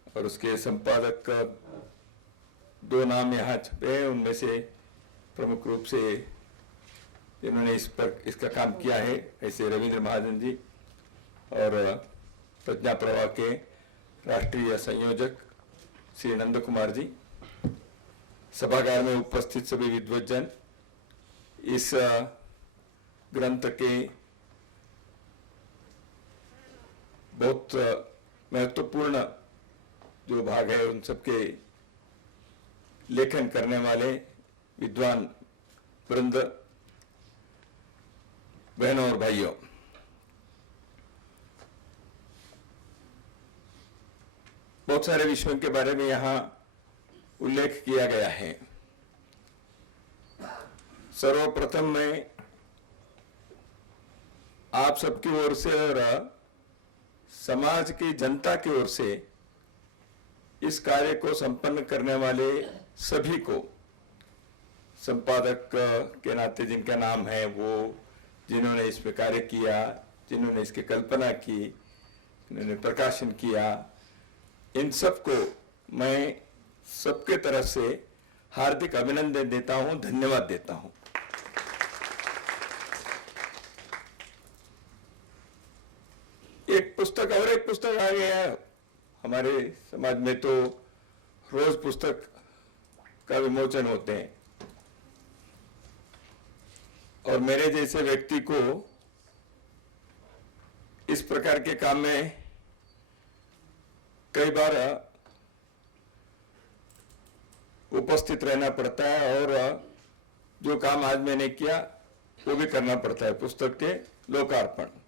और उसके संपादक दो नाम यहाँ छपे हैं, उनमें से प्रमुख रूप से जिन्होंने इस पर इसका काम किया है ऐसे रविंद्र महाजन जी, और प्रज्ञा प्रवाह के राष्ट्रीय संयोजक श्री नंद कुमार जी, सभागार में उपस्थित सभी विद्वज्जन, इस ग्रंथ के बहुत महत्वपूर्ण जो भाग है उन सबके लेखन करने वाले विद्वान वृंद, बहनों और भाइयों, बहुत सारे विषयों के बारे में यहाँ उल्लेख किया गया है। सर्वप्रथम मैं आप सबकी ओर से और समाज की जनता की ओर से इस कार्य को संपन्न करने वाले सभी को, संपादक के नाते जिनका नाम है, वो जिन्होंने इस पे कार्य किया, जिन्होंने इसकी कल्पना की, जिन्होंने प्रकाशन किया, इन सबको मैं सबके तरफ से हार्दिक अभिनंदन देता हूं, धन्यवाद देता हूं। एक पुस्तक आ गया है हमारे समाज में, तो रोज पुस्तक का विमोचन होते हैं, और मेरे जैसे व्यक्ति को इस प्रकार के काम में कई बार उपस्थित रहना पड़ता है, और जो काम आज मैंने किया वो भी करना पड़ता है, पुस्तक के लोकार्पण।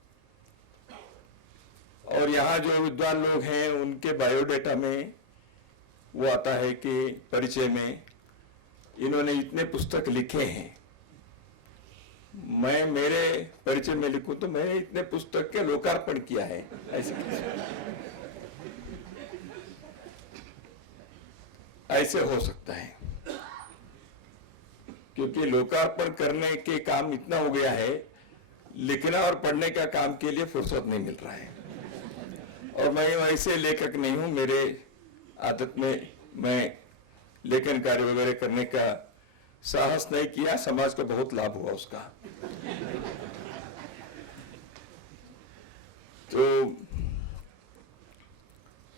और यहाँ जो विद्वान लोग हैं उनके बायोडेटा में वो आता है कि परिचय में इन्होंने इतने पुस्तक लिखे हैं। मैं मेरे परिचय में लिखूं तो मैंने इतने पुस्तक के लोकार्पण किया है, ऐसे हो सकता है, क्योंकि लोकार्पण करने के काम इतना हो गया है, लिखना और पढ़ने का काम के लिए फुर्सत नहीं मिल रहा है। और मैं वैसे लेखक नहीं हूं, मेरे आदत में मैं लेखन कार्य वगैरह करने का साहस नहीं किया, समाज को बहुत लाभ हुआ उसका। तो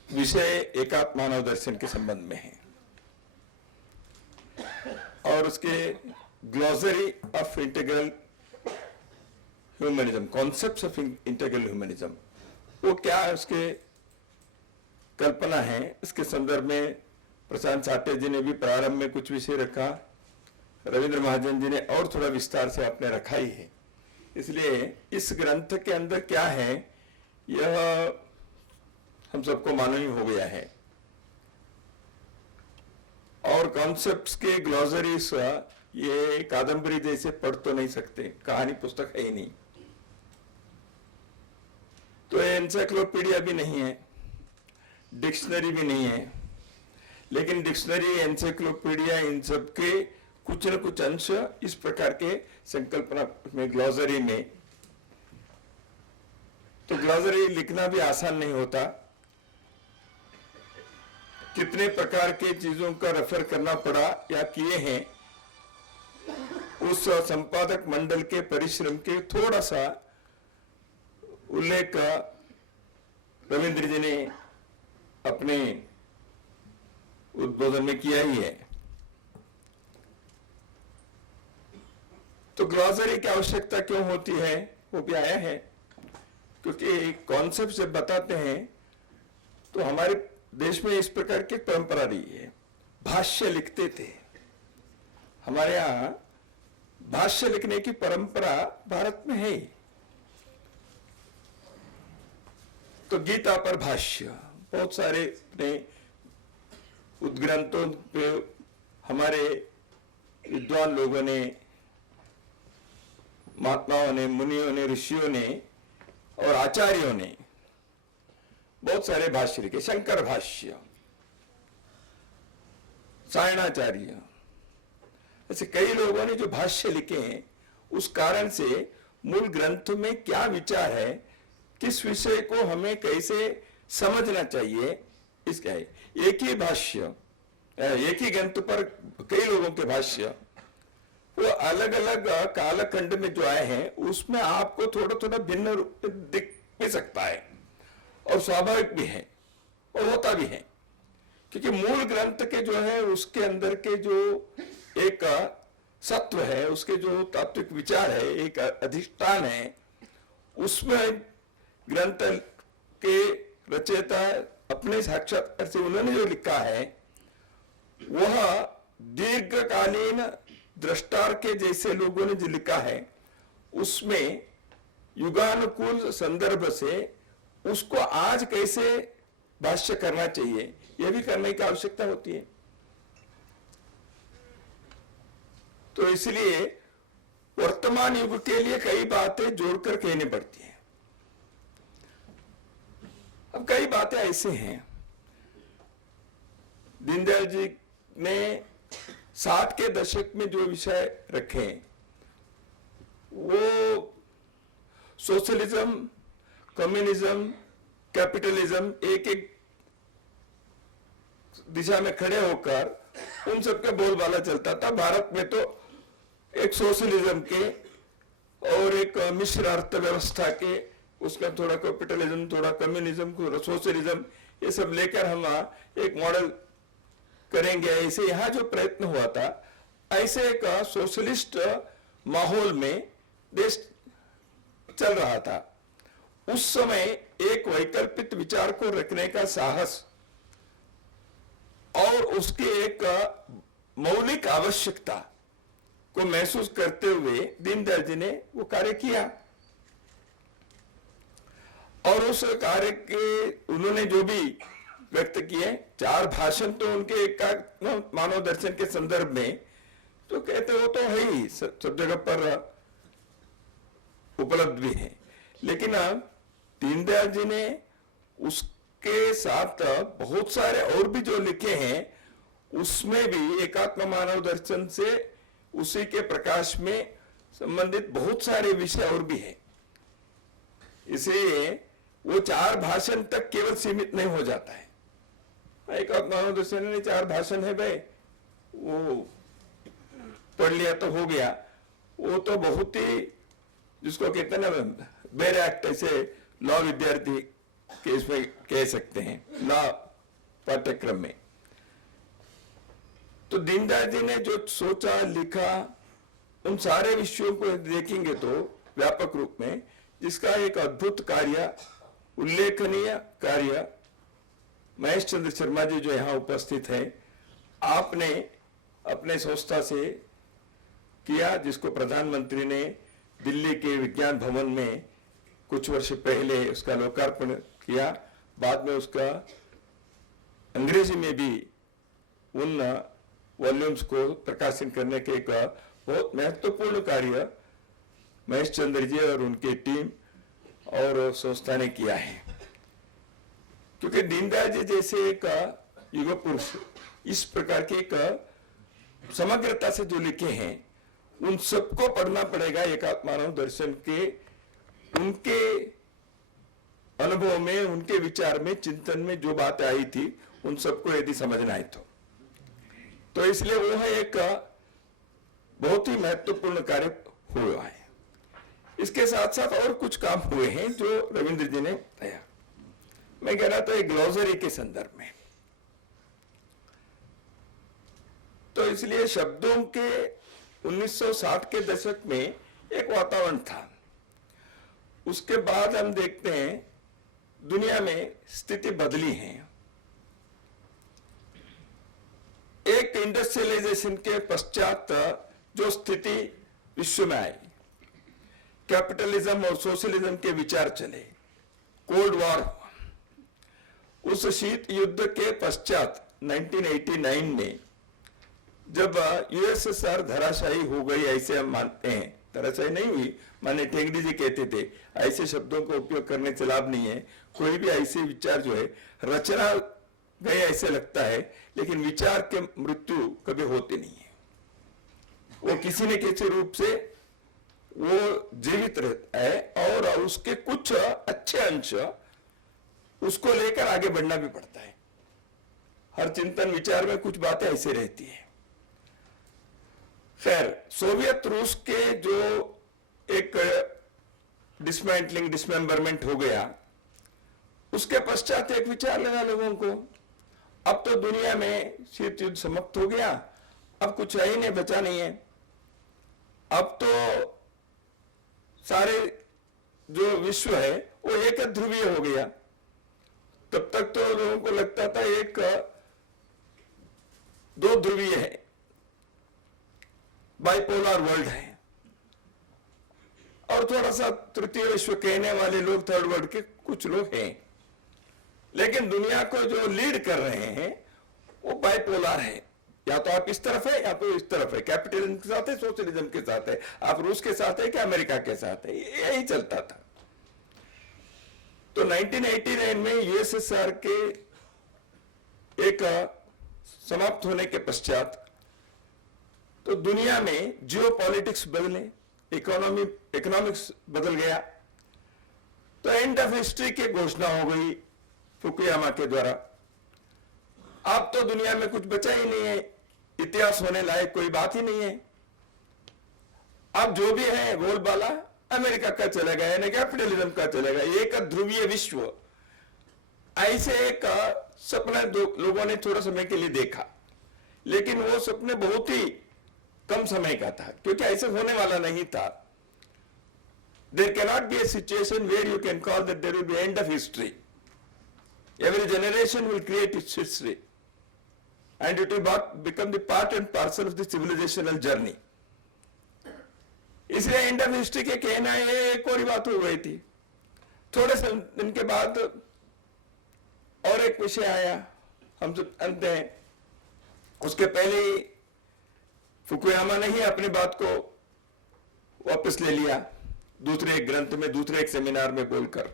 विषय एकात्म मानव दर्शन के संबंध में है, और उसके glossary of integral humanism, concepts of integral humanism, वो क्या है, उसके कल्पना है। इसके संदर्भ में प्रशांत साठे जी ने भी प्रारंभ में कुछ विषय रखा, रविंद्र महाजन जी ने और थोड़ा विस्तार से आपने रखा ही है। इसलिए इस ग्रंथ के अंदर क्या है यह हम सबको मालूम ही हो गया है, और कॉन्सेप्ट्स के ग्लॉसरीज ये कादम्बरी जैसे पढ़ तो नहीं सकते, कहानी पुस्तक है ही नहीं, तो एनसाइक्लोपीडिया भी नहीं है, डिक्शनरी भी नहीं है। लेकिन डिक्शनरी, एनसाइक्लोपीडिया, इन सब के कुछ न कुछ अंश इस प्रकार के संकल्पना में, ग्लॉसरी में। तो ग्लॉसरी लिखना भी आसान नहीं होता, कितने प्रकार के चीजों का रेफर करना पड़ा या किए हैं, उस संपादक मंडल के परिश्रम के थोड़ा सा उल्लेख रविंद्र जी ने अपने उद्बोधन में किया ही है। तो ग्लॉसरी की आवश्यकता क्यों होती है वो भी आया है, क्योंकि कॉन्सेप्ट जब बताते हैं तो हमारे देश में इस प्रकार की परंपरा रही है। भाष्य लिखते थे, हमारे यहाँ भाष्य लिखने की परंपरा भारत में है। तो गीता पर भाष्य, बहुत सारे अपने उद्ग्रंथों पे हमारे विद्वान लोगों ने, महात्माओं ने, मुनियों ने, ऋषियों ने और आचार्यों ने बहुत सारे भाष्य लिखे। शंकर भाष्य, सायणाचार्य, ऐसे कई लोगों ने जो भाष्य लिखे हैं, उस कारण से मूल ग्रंथ में क्या विचार है, किस विषय को हमें कैसे समझना चाहिए, इसका है। एक ही भाष्य, एक ही ग्रंथ पर कई लोगों के भाष्य, वो अलग अलग कालखंड में जो आए हैं उसमें आपको थोड़ा थोड़ा भिन्न रूप दिख भी सकता है, और स्वाभाविक भी है और होता भी है, क्योंकि मूल ग्रंथ के जो है उसके अंदर के जो एक सत्व है, उसके जो तात्विक विचार है, एक अधिष्ठान है, उसमें ग्रंथ के रचयिता अपने साक्षात्कार से उन्होंने जो लिखा है वह दीर्घकालीन दृष्टार के जैसे लोगों ने जो लिखा है उसमें युगानुकूल संदर्भ से उसको आज कैसे भाष्य करना चाहिए, यह भी करने की आवश्यकता होती है। तो इसलिए वर्तमान युग के लिए कई बातें जोड़कर कहनी पड़ती हैं। अब कई बातें ऐसे हैं, दीनदयाल जी ने 60 के दशक में जो विषय रखे वो सोशलिज्म, कम्युनिज्म, कैपिटलिज्म, एक एक दिशा में खड़े होकर उन सबके बोलबाला चलता था। भारत में तो एक सोशलिज्म के और एक मिश्र अर्थव्यवस्था के, उसका थोड़ा कैपिटलिज्म, थोड़ा कम्युनिज्म, सोशलिज्म, ये सब लेकर हम एक मॉडल करेंगे, ऐसे यहाँ जो प्रयत्न हुआ था, ऐसे एक सोशलिस्ट माहौल में देश चल रहा था। उस समय एक वैकल्पिक विचार को रखने का साहस और उसकी एक मौलिक आवश्यकता को महसूस करते हुए दीनदयाल जी ने वो कार्य किया। और उस कार्य के उन्होंने जो भी व्यक्त किए, 4 भाषण तो उनके एकात्म मानव दर्शन के संदर्भ में तो कहते वो तो है ही, सब जगह पर उपलब्ध भी है। लेकिन दीनदयाल जी ने उसके साथ बहुत सारे और भी जो लिखे हैं, उसमें भी एकात्म मानव दर्शन से उसी के प्रकाश में संबंधित बहुत सारे विषय और भी हैं। इसलिए वो 4 भाषण तक केवल सीमित नहीं हो जाता है। एकात्म मानव दर्शन में 4 भाषण है भाई, वो पढ़ लिया तो हो गया, वो तो बहुत ही, जिसको कहते हैं ना बेर एक्ट, ऐसे लॉ विद्यार्थी के इसमें कह सकते हैं, लॉ पाठ्यक्रम में। तो दीनदयाल जी ने जो सोचा, लिखा, उन सारे विषयों को देखेंगे तो व्यापक रूप में, जिसका एक अद्भुत कार्य, उल्लेखनीय कार्य महेश चंद्र शर्मा जी जो यहाँ उपस्थित है, आपने अपने संस्था से किया, जिसको प्रधानमंत्री ने दिल्ली के विज्ञान भवन में कुछ वर्ष पहले उसका लोकार्पण किया। बाद में उसका अंग्रेजी में भी उन वॉल्यूम्स को प्रकाशित करने के एक बहुत महत्वपूर्ण कार्य महेश चंद्र जी और उनकी टीम और संस्था ने किया है। क्योंकि दीनदयाल जी जैसे एक युग पुरुष इस प्रकार के एक समग्रता से जो लिखे हैं, उन सबको पढ़ना पड़ेगा। एकात्म मानव दर्शन के उनके अनुभव में, उनके विचार में, चिंतन में जो बात आई थी, उन सबको यदि समझना है तो इसलिए वो है एक बहुत ही महत्वपूर्ण कार्य हुआ है। इसके साथ साथ और कुछ काम हुए हैं जो रविंद्र जी ने बताया। मैं कह रहा था एक ग्लॉसरी के संदर्भ में, तो इसलिए शब्दों के 1960 के दशक में एक वातावरण था। उसके बाद हम देखते हैं दुनिया में स्थिति बदली है। एक इंडस्ट्रियलाइजेशन के पश्चात जो स्थिति विश्व में आई, कैपिटलिज्म और सोशलिज्म के विचार चले, कोल्ड वॉर, उस शीत युद्ध के पश्चात 1989 में जब यूएसएसआर धराशायी हो गई, ऐसे हम मानते हैं, धराशायी नहीं हुई, माने टेंगड़ी जी कहते थे ऐसे शब्दों का उपयोग करने से लाभ नहीं है, कोई भी ऐसे विचार जो है रचना गए ऐसे लगता है, लेकिन विचार के मृत्यु कभी होती नहीं है, वो किसी न किसी रूप से वो जीवित रहता है और उसके कुछ अच्छे अंश उसको लेकर आगे बढ़ना भी पड़ता है। हर चिंतन विचार में कुछ बातें ऐसे रहती है। खैर, सोवियत रूस के जो एक डिसमेंटलिंग, डिसमेंबरमेंट हो गया, उसके पश्चात एक विचार लगा लोगों को, अब तो दुनिया में शीत युद्ध समाप्त हो गया, अब कुछ है ही नहीं, बचा नहीं है, अब तो सारे जो विश्व है वो एक ध्रुवीय हो गया। तब तक तो लोगों को लगता था एक 2 ध्रुवीय है, बाइपोलर वर्ल्ड है, और थोड़ा सा तृतीय विश्व कहने वाले लोग, थर्ड वर्ल्ड के कुछ लोग हैं। लेकिन दुनिया को जो लीड कर रहे हैं वो बाइपोलर है, या तो आप इस तरफ है या तो इस तरफ है, कैपिटलिज्म के साथ है, सोशलिज्म के साथ है, आप रूस के साथ है कि अमेरिका के साथ है, यही चलता था। तो 1989 में यूएसएसआर के एक समाप्त होने के पश्चात तो दुनिया में जियो पॉलिटिक्स बदले, इकोनॉमिक्स बदल गया, तो एंड ऑफ हिस्ट्री की घोषणा हो गई फुकुयामा के द्वारा। अब तो दुनिया में कुछ बचा ही नहीं है, इतिहास होने लायक कोई बात ही नहीं है। अब जो भी है बोलबाला अमेरिका का चलेगा, यानी कैपिटलिज्म का चलेगा, एक ध्रुवीय विश्व, ऐसे एक सपना लोगों ने थोड़ा समय के लिए देखा, लेकिन वो सपने बहुत ही कम समय का था, क्योंकि ऐसे होने वाला नहीं था। There cannot be a situation where you can call that there will be end of history. Every generation will create its history, and it will become the part and parcel of the civilizational journey. इसलिए end of history के कहना ये एक और बात हो गई थी। थोड़े से दिन के बाद और एक विषय आया, हम सब जानते हैं। उसके पहले ही फुकुयामा ने ही अपनी बात को वापस ले लिया, दूसरे एक ग्रंथ में, दूसरे एक सेमिनार में बोलकर।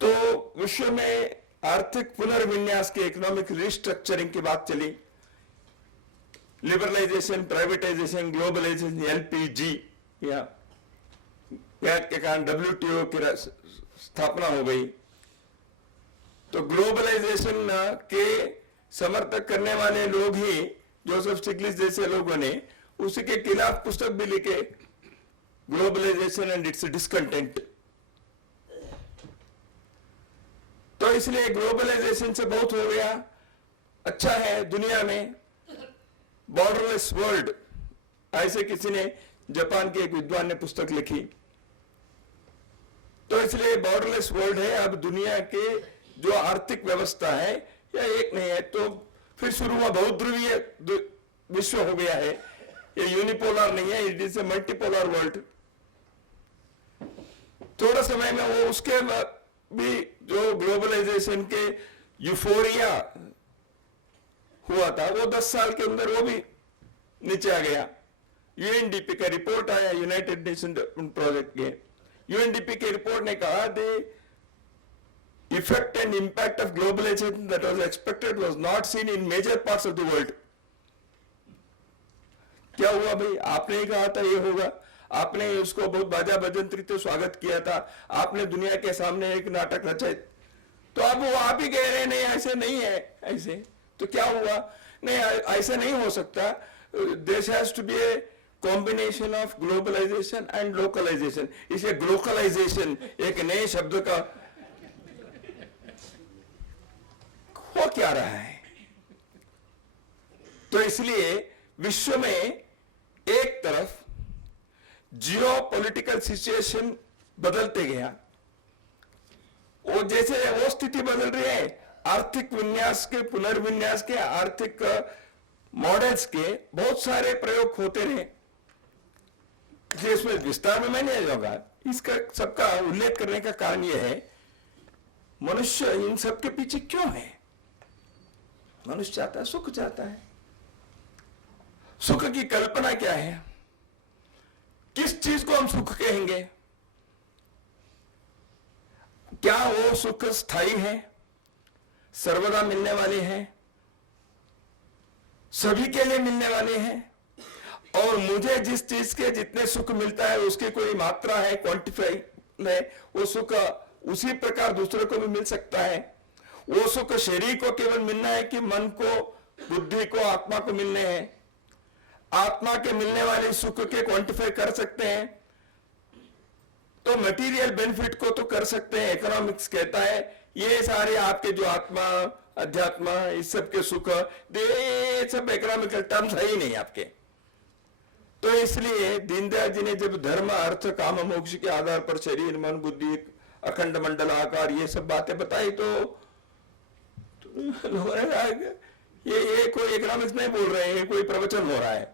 तो विश्व में आर्थिक पुनर्विन्यास के, इकोनॉमिक रिस्ट्रक्चरिंग की बात चली। लिबरलाइजेशन, प्राइवेटाइजेशन, ग्लोबलाइजेशन, एलपीजी या के कारण WTO की स्थापना हो गई। तो ग्लोबलाइजेशन के समर्थक करने वाले लोग ही, जोसेफ स्टिग्लिट्ज जैसे लोगों ने उसी के खिलाफ पुस्तक भी लिखे, ग्लोबलाइजेशन एंड इट्स डिस्कंटेंट। तो इसलिए ग्लोबलाइजेशन से बहुत हो गया, अच्छा है दुनिया में बॉर्डरलेस वर्ल्ड, ऐसे किसी ने, जापान के एक विद्वान ने पुस्तक लिखी। तो इसलिए बॉर्डरलेस वर्ल्ड है। अब दुनिया के जो आर्थिक व्यवस्था है या एक नहीं है, तो फिर शुरू हुआ बहुत ध्रुवीय विश्व हो गया है। ये यूनिपोलर नहीं है, it is a multipolar world. थोड़ा समय में वो उसके भी जो ग्लोबलाइजेशन के यूफोरिया हुआ था, वो 10 साल के अंदर वो भी नीचे आ गया। यूएनडीपी का रिपोर्ट आया, यूनाइटेड नेशन प्रोजेक्ट के। यूएनडीपी के रिपोर्ट ने कहा the effect and impact of globalisation that was expected was not seen in major parts of the world. क्या हुआ भाई? आपने ही कहा था ये होगा, आपने उसको बहुत बाजा बजंत्री तो स्वागत किया था, आपने दुनिया के सामने एक नाटक रचा, तो अब वो आप ही कह रहे हैं नहीं ऐसे नहीं है। ऐसे तो क्या हुआ? नहीं ऐसा नहीं हो सकता। This has to be a combination of globalisation and localisation. इसे ग्लोकलाइजेशन एक नए शब्द का हो क्या रहा है। तो इसलिए विश्व में एक तरफ जियो पॉलिटिकल सिचुएशन बदलते गया, वो जैसे वो स्थिति बदल रही है, आर्थिक विन्यास के, पुनर्विन्यास के, आर्थिक मॉडल्स के बहुत सारे प्रयोग होते रहे, जिसमें विस्तार में मैं नहीं जाऊंगा। इसका सबका उल्लेख करने का कारण यह है, मनुष्य इन सब के पीछे क्यों है? मनुष्य चाहता है, सुख चाहता है। सुख की कल्पना क्या है? किस चीज को हम सुख कहेंगे? क्या वो सुख स्थायी है, सर्वदा मिलने वाले हैं, सभी के लिए मिलने वाले हैं, और मुझे जिस चीज के जितने सुख मिलता है उसकी कोई मात्रा है, क्वांटिफाई है, वो सुख उसी प्रकार दूसरे को भी मिल सकता है? वो सुख शरीर को केवल मिलना है कि मन को, बुद्धि को, आत्मा को मिलने हैं? आत्मा के मिलने वाले सुख के क्वांटिफाई कर सकते हैं तो मटेरियल बेनिफिट को तो कर सकते हैं। इकोनॉमिक्स कहता है ये सारे आपके जो आत्मा, अध्यात्म, इस सब के सुख, ये सब इकोनॉमिकल टर्म्स है ही नहीं आपके। तो इसलिए दीनदयाल जी ने जब धर्म, अर्थ, काम, मोक्ष के आधार पर शरीर, मन, बुद्धि, अखंड मंडल आकार ये सब बातें बताई, तो लोगों ने कहा ये कोई इकोनॉमिक्स नहीं बोल रहे हैं, कोई प्रवचन हो रहा है।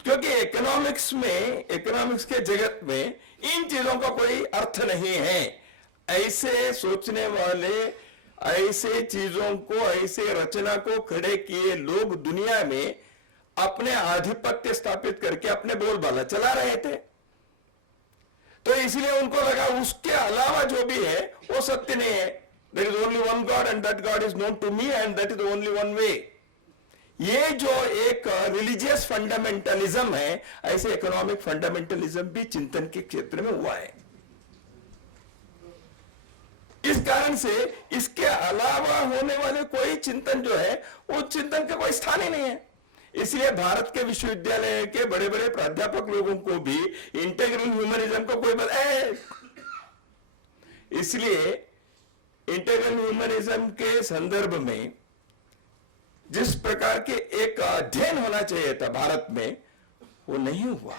क्योंकि इकोनॉमिक्स के जगत में इन चीजों का कोई अर्थ नहीं है। ऐसे सोचने वाले, ऐसे चीजों को, ऐसे रचना को खड़े किए लोग दुनिया में अपने आधिपत्य स्थापित करके अपने बोलबाला चला रहे थे। तो इसलिए उनको लगा उसके अलावा जो भी है वो सत्य नहीं है। There is only one God and that God is known to me and that is the only one way। ये जो एक रिलीजियस फंडामेंटलिज्म है, ऐसे इकोनॉमिक फंडामेंटलिज्म भी चिंतन के क्षेत्र में हुआ है। इस कारण से इसके अलावा होने वाले कोई चिंतन जो है वो चिंतन का कोई स्थान ही नहीं है। इसलिए भारत के विश्वविद्यालय के बड़े बड़े प्राध्यापक लोगों को भी इंटीग्रल ह्यूमनिज्म को कोई इसलिए इंटीग्रल ह्यूमनिज्म के संदर्भ में जिस प्रकार के एक अध्ययन होना चाहिए था भारत में, वो नहीं हुआ।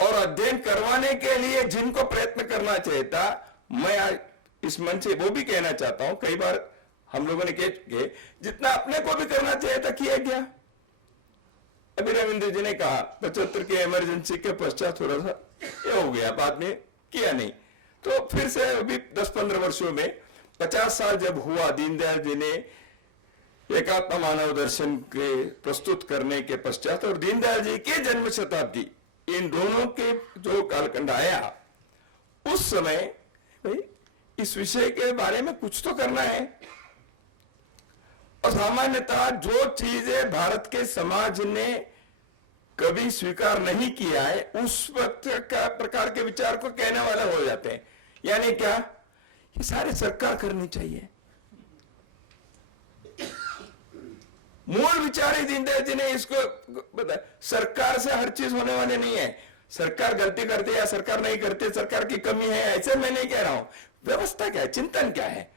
और अध्ययन करवाने के लिए जिनको प्रयत्न करना चाहिए था, मैं आज इस मंच से वो भी कहना चाहता हूं, कई बार हम लोगों ने कह चुके, जितना अपने को भी करना चाहिए था किया गया। अभी रविंद्र जी ने कहा 75 के इमरजेंसी के पश्चात थोड़ा सा ये हो गया, बाद में किया नहीं, तो फिर से अभी 10-15 वर्षों में 50 साल जब हुआ, दीनदयाल जी ने एकात्म मानव दर्शन के प्रस्तुत करने के पश्चात और दीनदयाल जी के जन्म शताब्दी, इन दोनों के जो कालखंड आया, उस समय भाई इस विषय के बारे में कुछ तो करना है। और सामान्यतः जो चीजें भारत के समाज ने कभी स्वीकार नहीं किया है, उस वक्त का प्रकार के विचार को कहने वाले हो जाते हैं। यानी क्या, ये सारे सरकार करनी चाहिए। मूल विचार ही दीनदयाल जी ने इसको बताया, सरकार से हर चीज होने वाली नहीं है। सरकार गलती करती या सरकार नहीं करती, सरकार की कमी है, ऐसे मैं नहीं कह रहा हूं। व्यवस्था क्या है, चिंतन क्या है।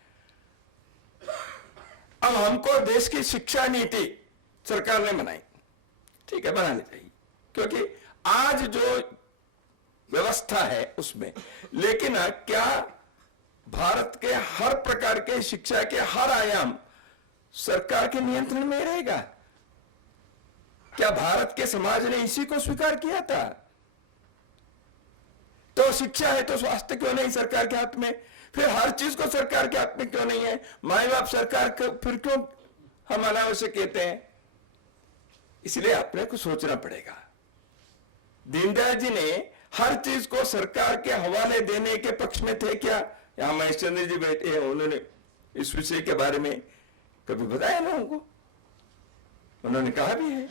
अब हमको देश की शिक्षा नीति सरकार ने बनाई, ठीक है, बनानी चाहिए, क्योंकि आज जो व्यवस्था है उसमें, लेकिन क्या भारत के हर प्रकार के शिक्षा के हर आयाम सरकार के नियंत्रण में रहेगा? क्या भारत के समाज ने इसी को स्वीकार किया था? तो शिक्षा है तो स्वास्थ्य क्यों नहीं सरकार के हाथ में? फिर हर चीज को सरकार के हाथ में क्यों नहीं है? माए बाप सरकार को फिर क्यों हम अनावश्यक कहते हैं? इसलिए अपने को सोचना पड़ेगा। दीनदयाल जी ने हर चीज को सरकार के हवाले देने के पक्ष में थे क्या? यहां महेश चंद्र जी बैठे हैं, उन्होंने इस विषय के बारे में कभी बताया लोगों को? उन्होंने कहा भी है,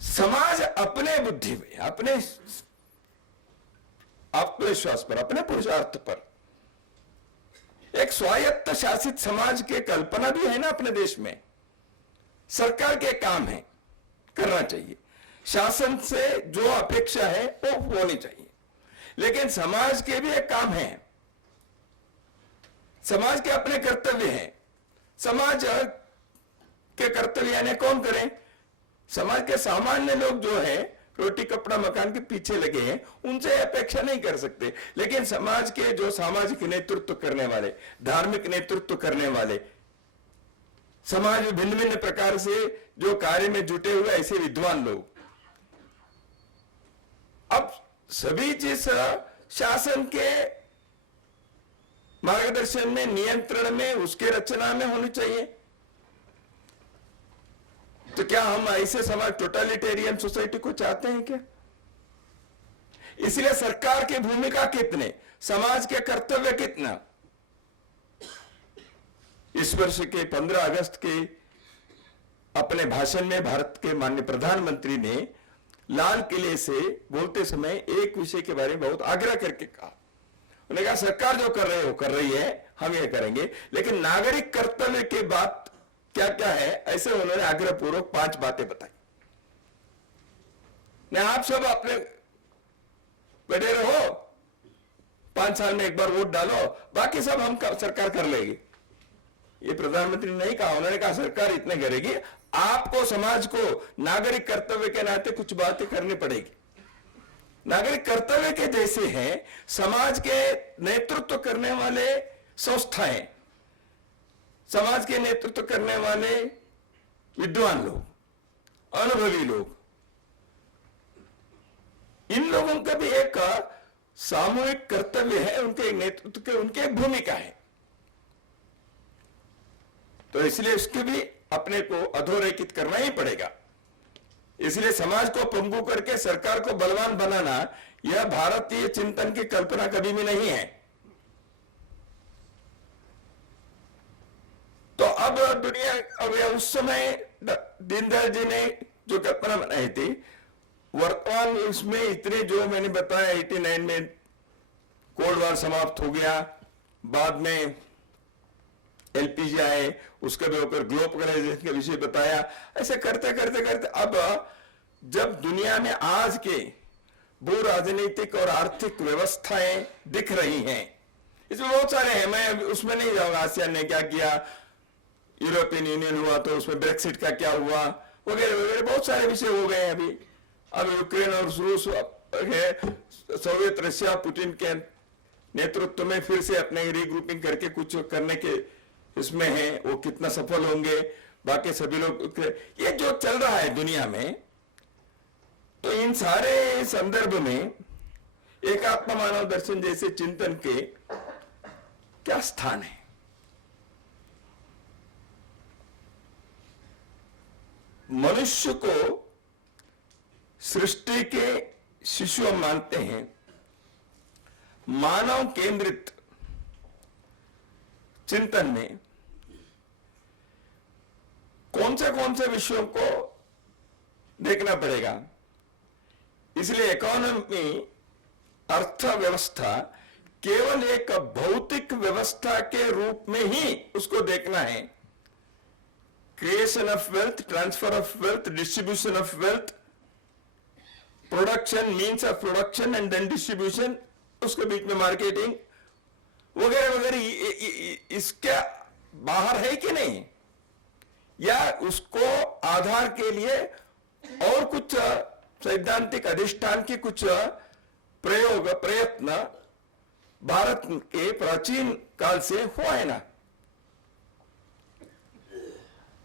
समाज अपने बुद्धि में, अपने आत्मविश्वास पर, अपने पुरुषार्थ पर एक स्वायत्त शासित समाज की कल्पना भी है ना अपने देश में। सरकार के काम है, करना चाहिए, शासन से जो अपेक्षा है वो होनी चाहिए, लेकिन समाज के भी एक काम है, समाज के अपने कर्तव्य हैं। समाज के कर्तव्य यानी कौन करें? समाज के सामान्य लोग जो है रोटी कपड़ा मकान के पीछे लगे हैं, उनसे अपेक्षा नहीं कर सकते, लेकिन समाज के जो सामाजिक नेतृत्व करने वाले, धार्मिक नेतृत्व करने वाले, समाज में भिन्न भिन्न प्रकार से जो कार्य में जुटे हुए ऐसे विद्वान लोग, अब सभी चीज शासन के मार्गदर्शन में, नियंत्रण में, उसके रचना में होनी चाहिए। तो क्या हम ऐसे समाज, टोटलिटेरियन सोसाइटी को चाहते हैं क्या? इसलिए सरकार की भूमिका कितने, समाज के कर्तव्य कितना? इस वर्ष के 15 अगस्त के अपने भाषण में भारत के माननीय प्रधानमंत्री ने लाल किले से बोलते समय एक विषय के बारे में बहुत आग्रह करके कहा। उन्होंने कहा सरकार जो कर रही है वो कर रही है, हम ये करेंगे, लेकिन नागरिक कर्तव्य के बात क्या क्या है, ऐसे उन्होंने आग्रहपूर्वक 5 बातें बताई। नहीं, आप सब अपने बैठे रहो, 5 साल में एक बार वोट डालो, बाकी सब हम सरकार कर लेगी। ये प्रधानमंत्री ने नहीं कहा, उन्होंने कहा सरकार इतने करेगी, आपको समाज को नागरिक कर्तव्य के नाते कुछ बातें करनी पड़ेगी। नागरिक कर्तव्य के जैसे हैं समाज के नेतृत्व करने वाले संस्थाएं, समाज के नेतृत्व करने वाले विद्वान लोग, अनुभवी लोग, इन लोगों का भी एक सामूहिक कर्तव्य है, उनके नेतृत्व के, उनकी एक भूमिका है। तो इसलिए उसके भी अपने को अधोरेखित करना ही पड़ेगा। इसलिए समाज को पंगु करके सरकार को बलवान बनाना, यह भारतीय चिंतन की कल्पना कभी भी नहीं है। तो अब दुनिया, अब उस समय दीनदयाल जी ने जो कल्पना बनाई थी, वर्तमान इसमें इतने जो मैंने बताया 89 में कोल्ड वॉर समाप्त हो गया, बाद में एलपीजी आए, उसके भी ऊपर ग्लोबलाइजेशन के विषय बताया। ऐसे करते करते करते अब जब दुनिया में आज के भू राजनीतिक और आर्थिक व्यवस्थाएं दिख रही हैं, इसमें बहुत सारे हैं, मैं उसमें नहीं जाऊंगा। आसियान ने क्या किया, यूरोपियन यूनियन हुआ तो उसमें ब्रेक्सिट का क्या हुआ, वगैरह वगैरह बहुत सारे विषय हो गए हैं अभी। अब यूक्रेन और रूस है, सोवियत रशिया पुतिन के नेतृत्व में फिर से अपने रीग्रुपिंग करके कुछ करने के इसमें है, वो कितना सफल होंगे, बाकी सभी लोग, ये जो चल रहा है दुनिया में, तो इन सारे संदर्भ में एकात्म मानव दर्शन जैसे चिंतन के क्या स्थान है? मनुष्य को सृष्टि के शिशु हम मानते हैं। मानव केंद्रित चिंतन में कौन से विषयों को देखना पड़ेगा? इसलिए इकोनॉमी, अर्थव्यवस्था केवल एक भौतिक व्यवस्था के रूप में ही उसको देखना है। Creation of wealth, transfer of wealth, distribution of wealth, production, means of production and then distribution, उसके बीच में मार्केटिंग वगैरह वगैरह, इसके बाहर है कि नहीं? या उसको आधार के लिए और कुछ सैद्धांतिक अधिष्ठान के कुछ प्रयोग प्रयत्न भारत के प्राचीन काल से हुआ है ना?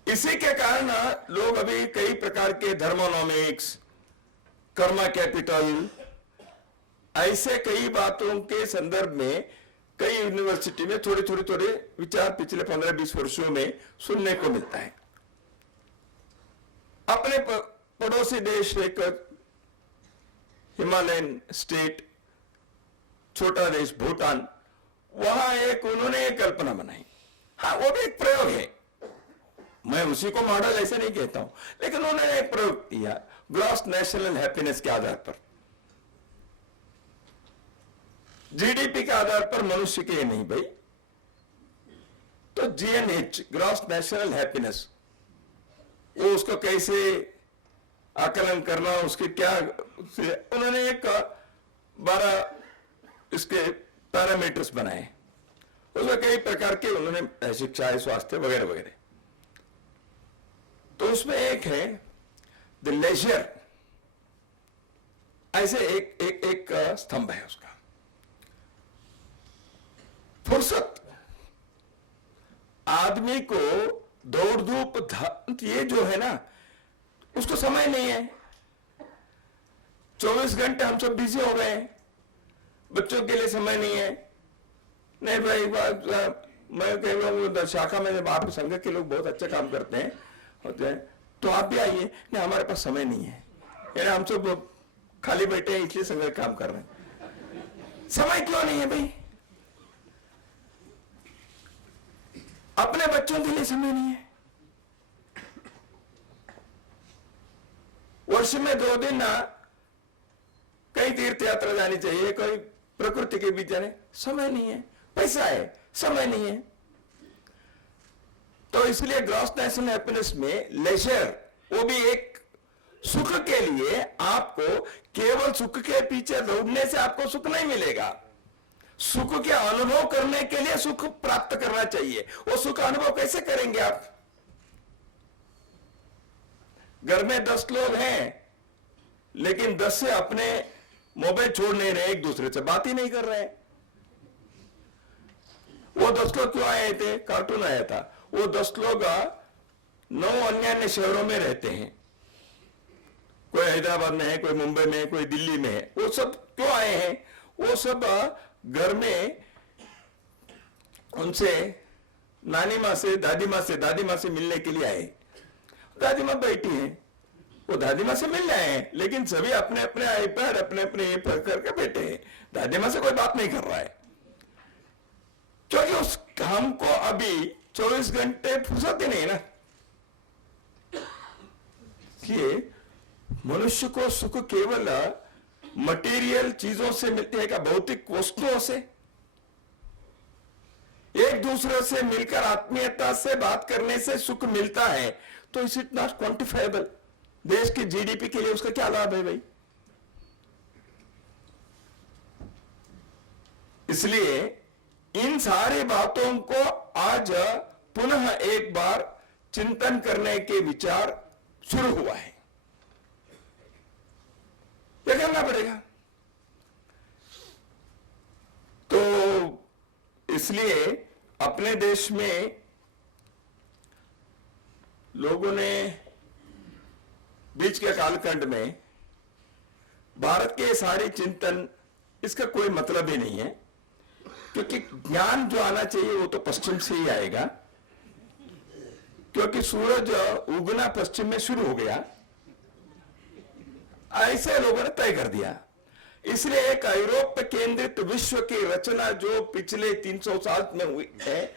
इसी के कारण लोग अभी कई प्रकार के थर्मोनॉमिक्स, कर्मा कैपिटल, ऐसे कई बातों के संदर्भ में कई यूनिवर्सिटी में थोड़े विचार पिछले 15-20 वर्षों में सुनने को मिलता है। अपने पड़ोसी देश, एक हिमालयन स्टेट, छोटा देश भूटान, वहां एक उन्होंने एक कल्पना बनाई। हाँ, वो भी एक प्रयोग है, मैं उसी को मॉडल ऐसे नहीं कहता हूं, लेकिन उन्होंने एक प्रयोग किया ग्रॉस नेशनल हैप्पीनेस के आधार पर, जीडीपी के आधार पर मनुष्य के नहीं भाई, तो जीएनएच, ग्रॉस नेशनल हैप्पीनेस, वो उसको कैसे आकलन करना, उसके क्या, उन्होंने एक 12 इसके पैरामीटर्स बनाए, उसमें कई प्रकार के उन्होंने शिक्षा है, स्वास्थ्य वगैरह वगैरह। तो उसमें एक है द लेजर, ऐसे एक स्तंभ है उसका, फुर्सत। आदमी को दौड़ धूप ये जो है ना, उसको समय नहीं है। 24 घंटे हम सब बिजी हो गए हैं, बच्चों के लिए समय नहीं है। नहीं भाई, मैं कह रहा हूँ शाखा में जब आप संघ के लोग बहुत अच्छा काम करते हैं होते हैं, तो आप भी आइए। नहीं, हमारे पास समय नहीं है, यानी हम सब खाली बैठे हैं इसलिए संघ काम कर रहे हैं। समय क्यों नहीं है भाई? अपने बच्चों के लिए समय नहीं है। वर्ष में 2 दिन कई तीर्थ यात्रा जानी चाहिए, कोई प्रकृति के बीच जाने, समय नहीं है। पैसा है, समय नहीं है। तो इसलिए ग्रॉस नेशनल हैप्पीनेस में लेजर, वो भी एक सुख के लिए, आपको केवल सुख के पीछे दौड़ने से आपको सुख नहीं मिलेगा। सुख के अनुभव करने के लिए सुख प्राप्त करना चाहिए। वो सुख अनुभव कैसे करेंगे आप? घर में 10 लोग हैं, लेकिन 10 से अपने मोबाइल छोड़ नहीं रहे, एक दूसरे से बात ही नहीं कर रहे। वो 10 लोग क्यों आए थे? कार्टून आया था। वो 10 लोग 9 अन्य शहरों में रहते हैं, कोई हैदराबाद में है, कोई मुंबई में है, कोई दिल्ली में है। वो सब क्यों आए हैं? वो सब घर में उनसे नानी माँ से, दादी माँ से मिलने के लिए आए। दादी माँ बैठी हैं, वो दादी माँ से मिल रहे हैं, लेकिन सभी अपने अपने आईपैड, अपने अपने ये पर करके बैठे हैं। दादी माँ से कोई बात नहीं कर रहा है, क्योंकि उस हमको अभी 24 घंटे फुर्सत ही नहीं ना। कि मनुष्य को सुख केवल मटेरियल चीजों से मिलती है, क्या भौतिक वस्तुओं से? एक दूसरे से मिलकर आत्मीयता से बात करने से सुख मिलता है, तो इज इट नॉट क्वांटिफाइबल? देश के जीडीपी के लिए उसका क्या लाभ है भाई? इसलिए इन सारी बातों को आज पुनः एक बार चिंतन करने के विचार शुरू हुआ है। यह करना पड़ेगा। तो इसलिए अपने देश में लोगों ने बीच के कालखंड में भारत के सारे चिंतन, इसका कोई मतलब ही नहीं है, क्योंकि ज्ञान जो आना चाहिए वो तो पश्चिम से ही आएगा, क्योंकि सूरज उगना पश्चिम में शुरू हो गया, ऐसे लोगों ने तय कर दिया। इसलिए एक यूरोप केंद्रित विश्व की रचना जो पिछले 300 साल में हुई है,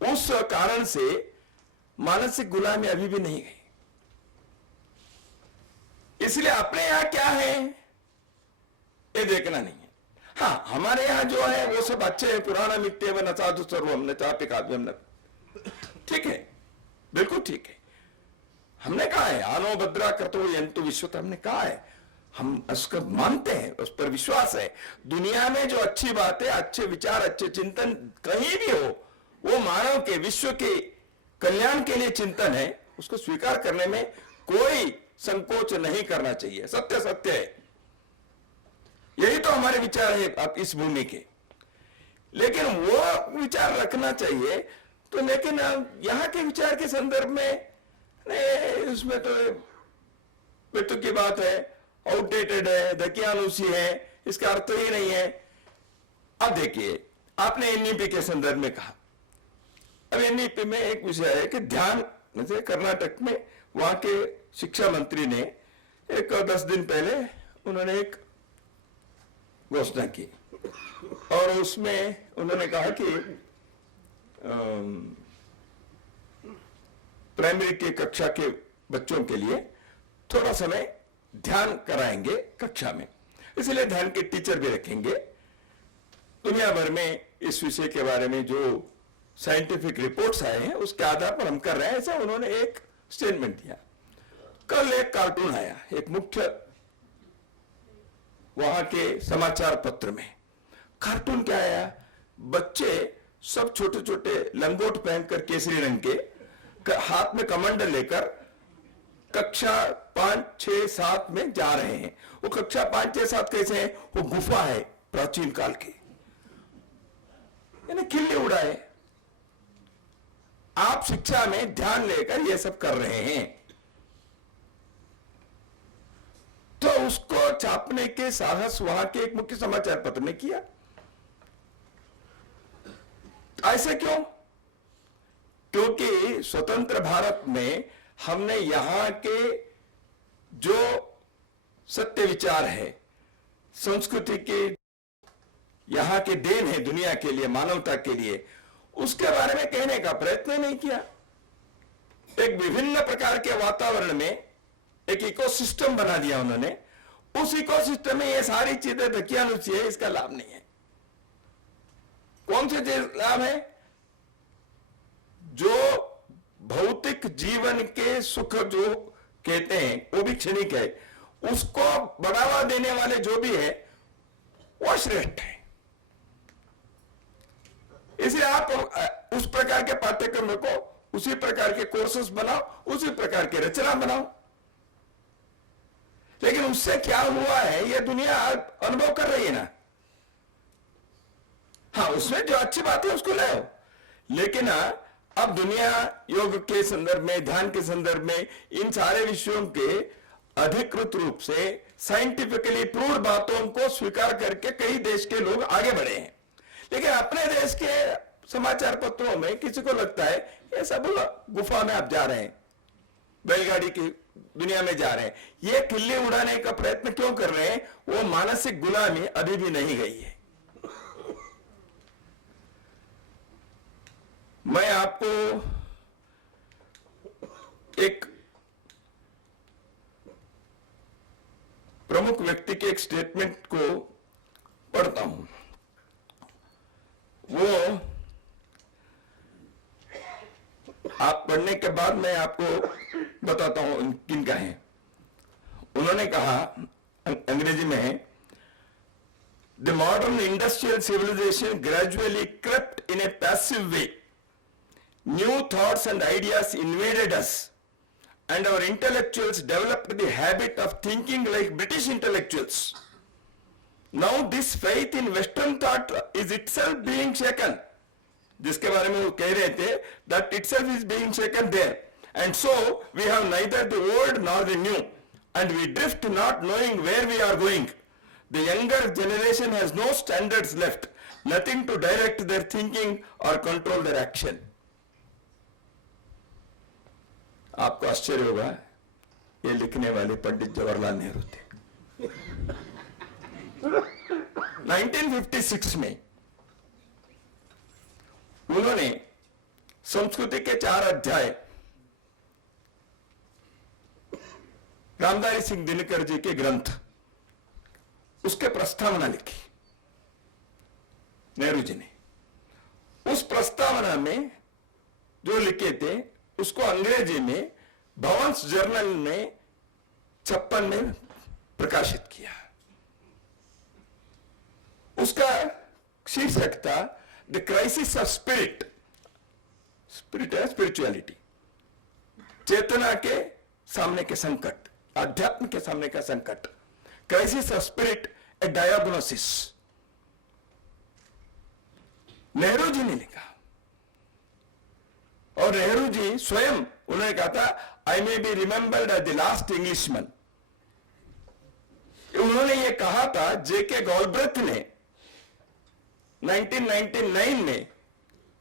उस कारण से मानसिक गुलामी अभी भी नहीं गई। इसलिए अपने यहां क्या है ये देखना नहीं है। हाँ, हमारे यहां जो है वो सब अच्छे है, पुराना मित्य व नचादु सर्वम न चापि काव्यम न, ठीक है, बिल्कुल ठीक है। हमने कहा है आनो भद्रा कर्तो यंतु विश्वत, हमने कहा है, हम उसको मानते हैं, उस पर विश्वास है। दुनिया में जो अच्छी बातें, अच्छे विचार, अच्छे चिंतन कहीं भी हो, वो मानव के, विश्व के कल्याण के लिए चिंतन है, उसको स्वीकार करने में कोई संकोच नहीं करना चाहिए। सत्य सत्य है, यही तो हमारे विचार है आप इस भूमि के। लेकिन वो विचार रखना चाहिए, तो लेकिन यहां के विचार के संदर्भ में नहीं, उसमें तो मृत्यु की बात है, आउटडेटेड है, दकियानुसी है, इसका अर्थ ही नहीं है। अब देखिए, आपने एनईपी के संदर्भ में कहा, अब एनईपी में एक विषय है कि ध्यान, जैसे कर्नाटक में वहां के शिक्षा मंत्री ने एक 10 दिन पहले उन्होंने एक घोषणा की, और उसमें उन्होंने कहा कि प्राइमरी की कक्षा के बच्चों के लिए थोड़ा समय ध्यान कराएंगे कक्षा में, इसलिए ध्यान के टीचर भी रखेंगे। दुनिया भर में इस विषय के बारे में जो साइंटिफिक रिपोर्ट्स आए हैं उसके आधार पर हम कर रहे हैं, ऐसा उन्होंने एक स्टेटमेंट दिया। कल एक कार्टून आया, एक मुख्य वहां के समाचार पत्र में कार्टून क्या आया, बच्चे सब छोटे छोटे लंगोट पहनकर केसरी रंग के, हाथ में कमंडल लेकर कक्षा 5, 6, 7 में जा रहे हैं। वो कक्षा 5, 6, 7 कैसे है, वो गुफा है प्राचीन काल की, यानी खिल्ली उड़ाए। आप शिक्षा में ध्यान लेकर ये सब कर रहे हैं, तो उसको छापने के साहस वहां के एक मुख्य समाचार पत्र ने किया। ऐसे क्यों? क्योंकि स्वतंत्र भारत में हमने यहां के जो सत्य विचार है, संस्कृति के यहां के देन है दुनिया के लिए, मानवता के लिए, उसके बारे में कहने का प्रयत्न नहीं किया। एक विभिन्न प्रकार के वातावरण में एक इकोसिस्टम बना दिया उन्होंने, उस इकोसिस्टम में ये सारी चीजें दकियानुसी है, इसका लाभ नहीं है। कौन से लाभ है? जो भौतिक जीवन के सुख जो कहते हैं वो भी क्षणिक है, उसको बढ़ावा देने वाले जो भी है वो श्रेष्ठ है। इसलिए आप उस प्रकार के पाठ्यक्रम को, उसी प्रकार के कोर्सेस बनाओ, उसी प्रकार की रचना बनाओ। लेकिन उससे क्या हुआ है ये दुनिया अनुभव कर रही है ना। हाँ, उसमें जो अच्छी बात है उसको लाओ, लेकिन अब दुनिया योग के संदर्भ में, ध्यान के संदर्भ में, इन सारे विषयों के अधिकृत रूप से साइंटिफिकली प्रूव्ड बातों को स्वीकार करके कई देश के लोग आगे बढ़े हैं। लेकिन अपने देश के समाचार पत्रों में किसी को लगता है ये सब गुफा में आप जा रहे हैं, बैलगाड़ी की दुनिया में जा रहे हैं। ये खिल्ली उड़ाने का प्रयत्न क्यों कर रहे हैं? वो मानसिक गुलामी अभी भी नहीं गई है। मैं आपको एक प्रमुख व्यक्ति के एक स्टेटमेंट को पढ़ता हूं। वो आप पढ़ने के बाद मैं आपको बताता हूं किन का है। उन्होंने कहा अंग्रेजी में, the modern industrial civilisation gradually crept in a passive way. New thoughts and ideas invaded us, and our intellectuals developed the habit of thinking like British intellectuals. Now this faith in Western thought is itself being shaken. जिसके बारे में वो कह रहे थे, that itself is being shaken there, and so we have neither the old nor the new, and we drift not knowing where we are going. The younger generation has no standards left, nothing to direct their thinking or control their action. आपको आश्चर्य होगा, ये लिखने वाले पंडित जवाहरलाल नेहरू थे। 1956 में उन्होंने संस्कृति के 4 अध्याय रामधारी सिंह दिनकर जी के ग्रंथ, उसके प्रस्तावना लिखी नेहरू जी ने। उस प्रस्तावना में जो लिखे थे उसको अंग्रेजी में भवंस जर्नल में 56 में प्रकाशित किया। उसका शीर्षक था the crisis of spirit. Spirit है स्पिरिचुअलिटी, चेतना के सामने के संकट, अध्यात्म के सामने का संकट। Crisis of spirit, a diagnosis. Nehru ji ने लिखा, और नेहरू जी स्वयं उन्होंने कहा था, I may be remembered as the last Englishman. उन्होंने ये कहा था, जेके गॉलब्रेथ ने 1999 में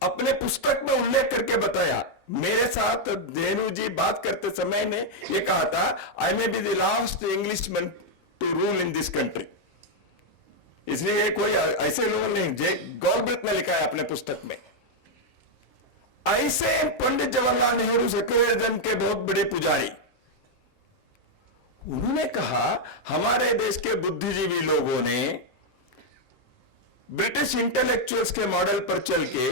अपने पुस्तक में उल्लेख करके बताया, मेरे साथ नेहरू जी बात करते समय ने ये कहा था, I may be the last Englishman to rule in this country. इसलिए ये कोई ऐसे लोग नहीं, जे गॉलब्रेथ ने लिखा है अपने पुस्तक में। ऐसे पंडित जवाहरलाल नेहरू सेक्युलरिज्म के बहुत बड़े पुजारी, उन्होंने कहा हमारे देश के बुद्धिजीवी लोगों ने ब्रिटिश इंटेलेक्चुअल्स के मॉडल पर चल के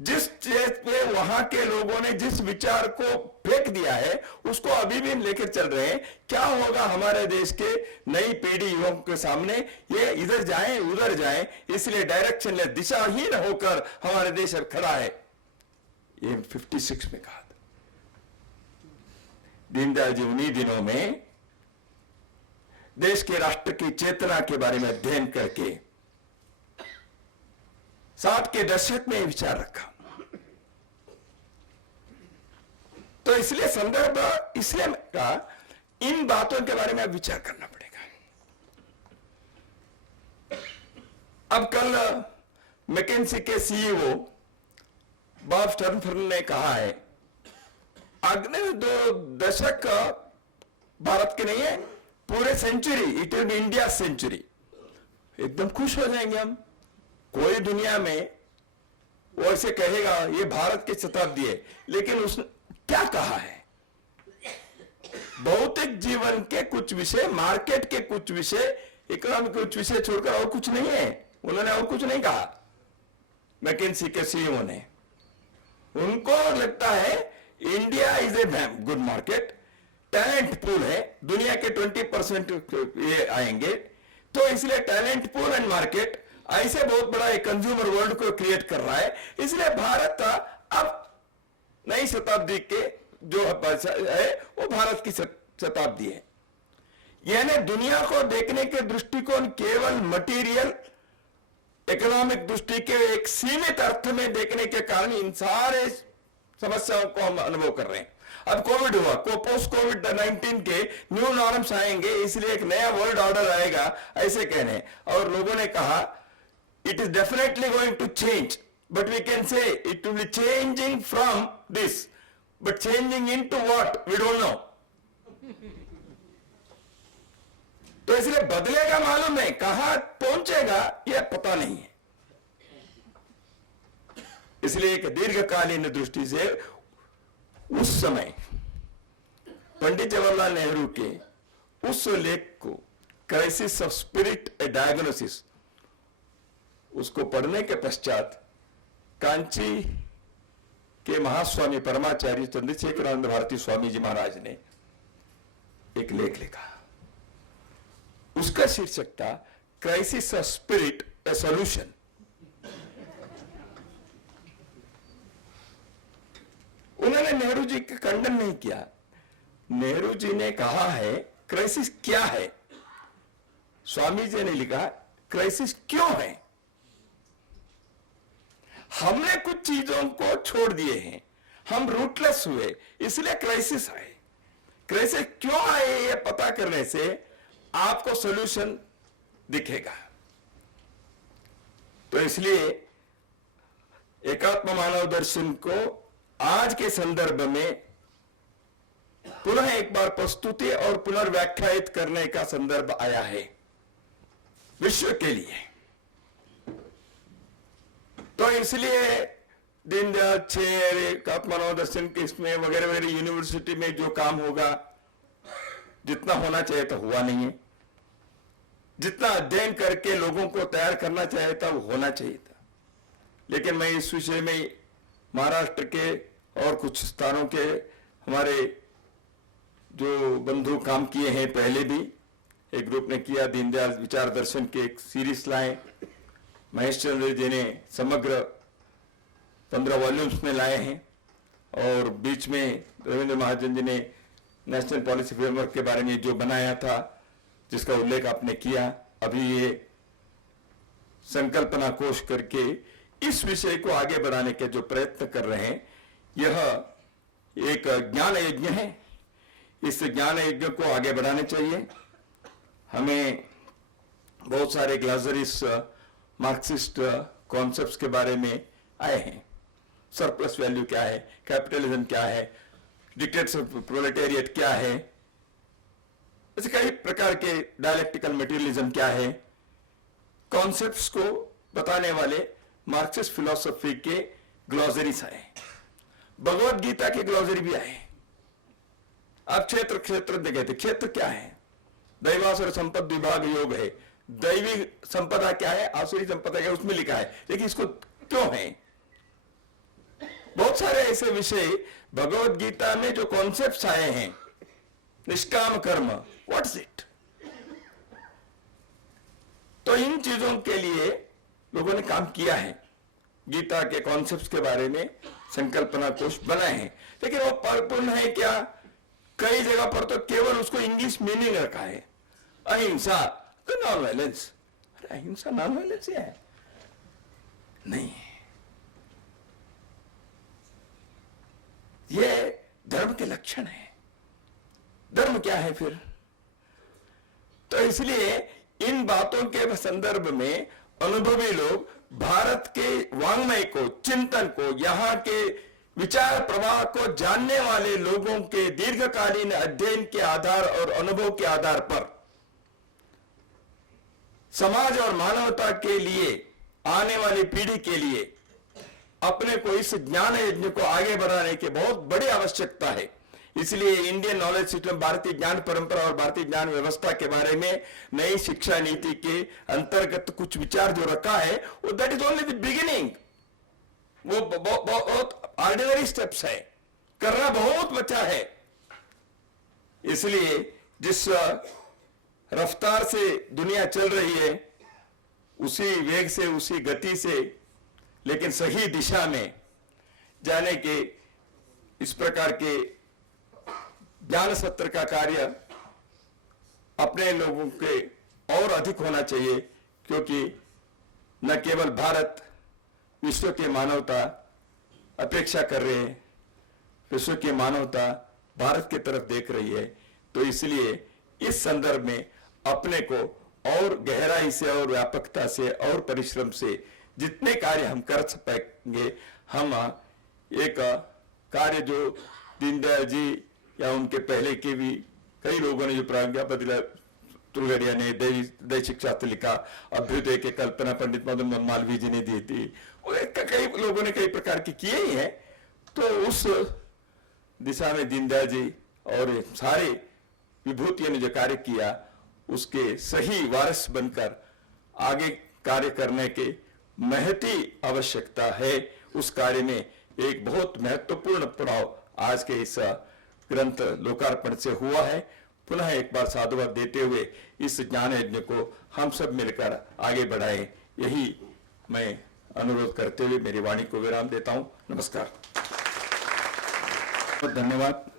जिस चीज पे वहां के लोगों ने जिस विचार को फेंक दिया है उसको अभी भी लेकर चल रहे हैं। क्या होगा हमारे देश के नई पीढ़ी युवाओं के सामने, ये इधर जाएं उधर जाएं, इसलिए डायरेक्शन ले, दिशाहीन होकर हमारे देश अब खड़ा है। ये 56 में कहा था। दीनदयाल जी उन्हीं दिनों में देश के राष्ट्र की चेतना के बारे में अध्ययन करके 60 के दशक में विचार रखा। तो इसलिए संदर्भ, इसलिए कहा इन बातों के बारे में अब विचार करना पड़ेगा। अब कल मैकेंसी के सीईओ बॉब स्टर्नफर्न ने कहा है, अगले 2 दशक भारत के नहीं है, पूरे century, it will be India century. एकदम खुश हो जाएंगे हम। कोई दुनिया में वो ऐसे कहेगा ये भारत की शताब्दी है, लेकिन उसने क्या कहा है? भौतिक जीवन के कुछ विषय, मार्केट के कुछ विषय, इकोनॉमिक कुछ विषय छोड़कर और कुछ नहीं है। उन्होंने और कुछ नहीं कहा। मैकेंसी के सीईओ ने, उनको लगता है India is a good market, talent pool है, दुनिया के 20% ये आएंगे, तो इसलिए टैलेंट पूल एंड मार्केट ऐसे बहुत बड़ा एक कंज्यूमर वर्ल्ड को क्रिएट कर रहा है। इसलिए भारत अब नई शताब्दी के जो है वो भारत की शताब्दी है। यानी दुनिया को देखने के दृष्टिकोण केवल मटेरियल इकोनॉमिक दृष्टि के एक सीमित अर्थ में देखने के कारण इन सारे समस्याओं को हम अनुभव कर रहे हैं। अब कोविड हुआ, पोस्ट कोविड 19 के न्यू नॉर्म्स आएंगे, इसलिए एक नया वर्ल्ड ऑर्डर आएगा, ऐसे कहने। और लोगों ने कहा it is definitely going to change, but we can say it will be changing from this, but changing into what we don't know. तो इसलिए बदलेगा मालूम है, कहां पहुंचेगा यह पता नहीं है। इसलिए एक दीर्घकालीन दृष्टि से उस समय पंडित जवाहरलाल नेहरू के उस लेख को crisis of spirit a diagnosis, उसको पढ़ने के पश्चात कांची के महास्वामी परमाचार्य चंद्रशेखरानंद भारती स्वामी जी महाराज ने एक लेख लिखा। उसका शीर्षक था crisis of spirit A solution. उन्होंने नेहरू जी का खंडन नहीं किया। नेहरू जी ने कहा है क्राइसिस क्या है, स्वामी जी ने लिखा क्राइसिस क्यों है। हमने कुछ चीजों को छोड़ दिए हैं, हम रूटलेस हुए, इसलिए क्राइसिस आए। क्राइसिस क्यों आए ये पता करने से आपको सॉल्यूशन दिखेगा। तो इसलिए एकात्म मानव दर्शन को आज के संदर्भ में पुनः एक बार प्रस्तुति और पुनर्व्याख्यायित करने का संदर्भ आया है विश्व के लिए। तो इसलिए दीनदयाल 6 एकात्म मानव दर्शन के इसमें वगैरह वगैरह यूनिवर्सिटी में जो काम होगा, जितना होना चाहिए था हुआ नहीं है, जितना अध्ययन करके लोगों को तैयार करना चाहिए था वो होना चाहिए था। लेकिन मैं इस विषय में महाराष्ट्र के और कुछ स्थानों के हमारे जो बंधु काम किए हैं, पहले भी एक ग्रुप ने किया, दीनदयाल विचार दर्शन के एक सीरीज लाए, महेश चंद्र जी ने समग्र 15 वॉल्यूम्स में लाए हैं, और बीच में रविंद्र महाजन जी ने नेशनल पॉलिसी फ्रेमवर्क के बारे में जो बनाया था, जिसका उल्लेख आपने किया। अभी ये संकल्पना कोश करके इस विषय को आगे बढ़ाने के जो प्रयत्न कर रहे हैं, यह एक ज्ञान यज्ञ है। इस ज्ञान यज्ञ को आगे बढ़ाने चाहिए। हमें बहुत सारे ग्लासरीज मार्क्सिस्ट कॉन्सेप्ट्स के बारे में आए हैं। सरप्लस वैल्यू क्या है, कैपिटलिज्म क्या है, डिक्टेट्स ऑफ प्रोलेटेरिएट क्या है, ऐसे कई प्रकार के डायलेक्टिकल मटेरियलिज्म क्या है, कॉन्सेप्ट्स को बताने वाले मार्क्सिस्ट फिलॉसफी के ग्लॉसरीज आए। भगवत गीता के ग्लॉसरी भी आए। आप क्षेत्र क्षेत्र देखे थे, क्षेत्र क्या है, दैवासुर संपद विभाग योग है, दैवी संपदा क्या है, आसुरी संपदा क्या है, उसमें लिखा है। लेकिन इसको क्यों है, बहुत सारे ऐसे विषय भगवत गीता में जो कॉन्सेप्ट्स आए हैं, निष्काम कर्म, व्हाट्स इट। तो इन चीजों के लिए लोगों ने काम किया है, गीता के कॉन्सेप्ट्स के बारे में संकल्पना कोश बनाए हैं। लेकिन वो परिपूर्ण है क्या? कई जगह पर तो केवल उसको इंग्लिश मीनिंग रखा है, अहिंसा तो नॉन वायलेंस। अरे अहिंसा नॉन वायलेंस है? नहीं, ये धर्म के लक्षण है। धर्म क्या है फिर? तो इसलिए इन बातों के संदर्भ में अनुभवी लोग भारत के वाङ्मय को, चिंतन को, यहाँ के विचार प्रवाह को जानने वाले लोगों के दीर्घकालीन अध्ययन के आधार और अनुभव के आधार पर समाज और मानवता के लिए, आने वाली पीढ़ी के लिए अपने को इस ज्ञान यज्ञ को आगे बढ़ाने की बहुत बड़ी आवश्यकता है। इसलिए इंडियन नॉलेज सिस्टम, भारतीय ज्ञान परंपरा और भारतीय ज्ञान व्यवस्था के बारे में नई शिक्षा नीति के अंतर्गत कुछ विचार जो रखा है, वो that is only the beginning. वो बहुत ऑर्डिनरी स्टेप्स है, करना बहुत बचा है। इसलिए जिस रफ्तार से दुनिया चल रही है, उसी वेग से, उसी गति से, लेकिन सही दिशा में जाने के इस प्रकार के ज्ञान सत्र का कार्य अपने लोगों के और अधिक होना चाहिए, क्योंकि न केवल भारत, विश्व की मानवता अपेक्षा कर रहे हैं, विश्व की मानवता भारत की तरफ देख रही है। तो इसलिए इस संदर्भ में अपने को और गहराई से और व्यापकता से और परिश्रम से जितने कार्य हम कर सकेंगे, हम एक कार्य जो दीनदयाल जी या उनके पहले के भी कई लोगों ने जो प्राज्ञा बदला, तुरगड़िया ने दैशिक शास्त्र लिखा, अभ्युदय के कल्पना पंडित मदन मोहन मालवीय जी ने दी थी, कई लोगों ने कई प्रकार के किए ही हैं। तो उस दिशा में दीनदयाल जी और सारे विभूतियों ने जो कार्य किया, उसके सही वारिस बनकर आगे कार्य करने की महती आवश्यकता है। उस कार्य में एक बहुत महत्वपूर्ण पड़ाव आज के इस ग्रंथ लोकार्पण से हुआ है। पुनः एक बार साधुवाद देते हुए इस ज्ञान यज्ञ को हम सब मिलकर आगे बढ़ाएं, यही मैं अनुरोध करते हुए मेरी वाणी को विराम देता हूं। नमस्कार। बहुत धन्यवाद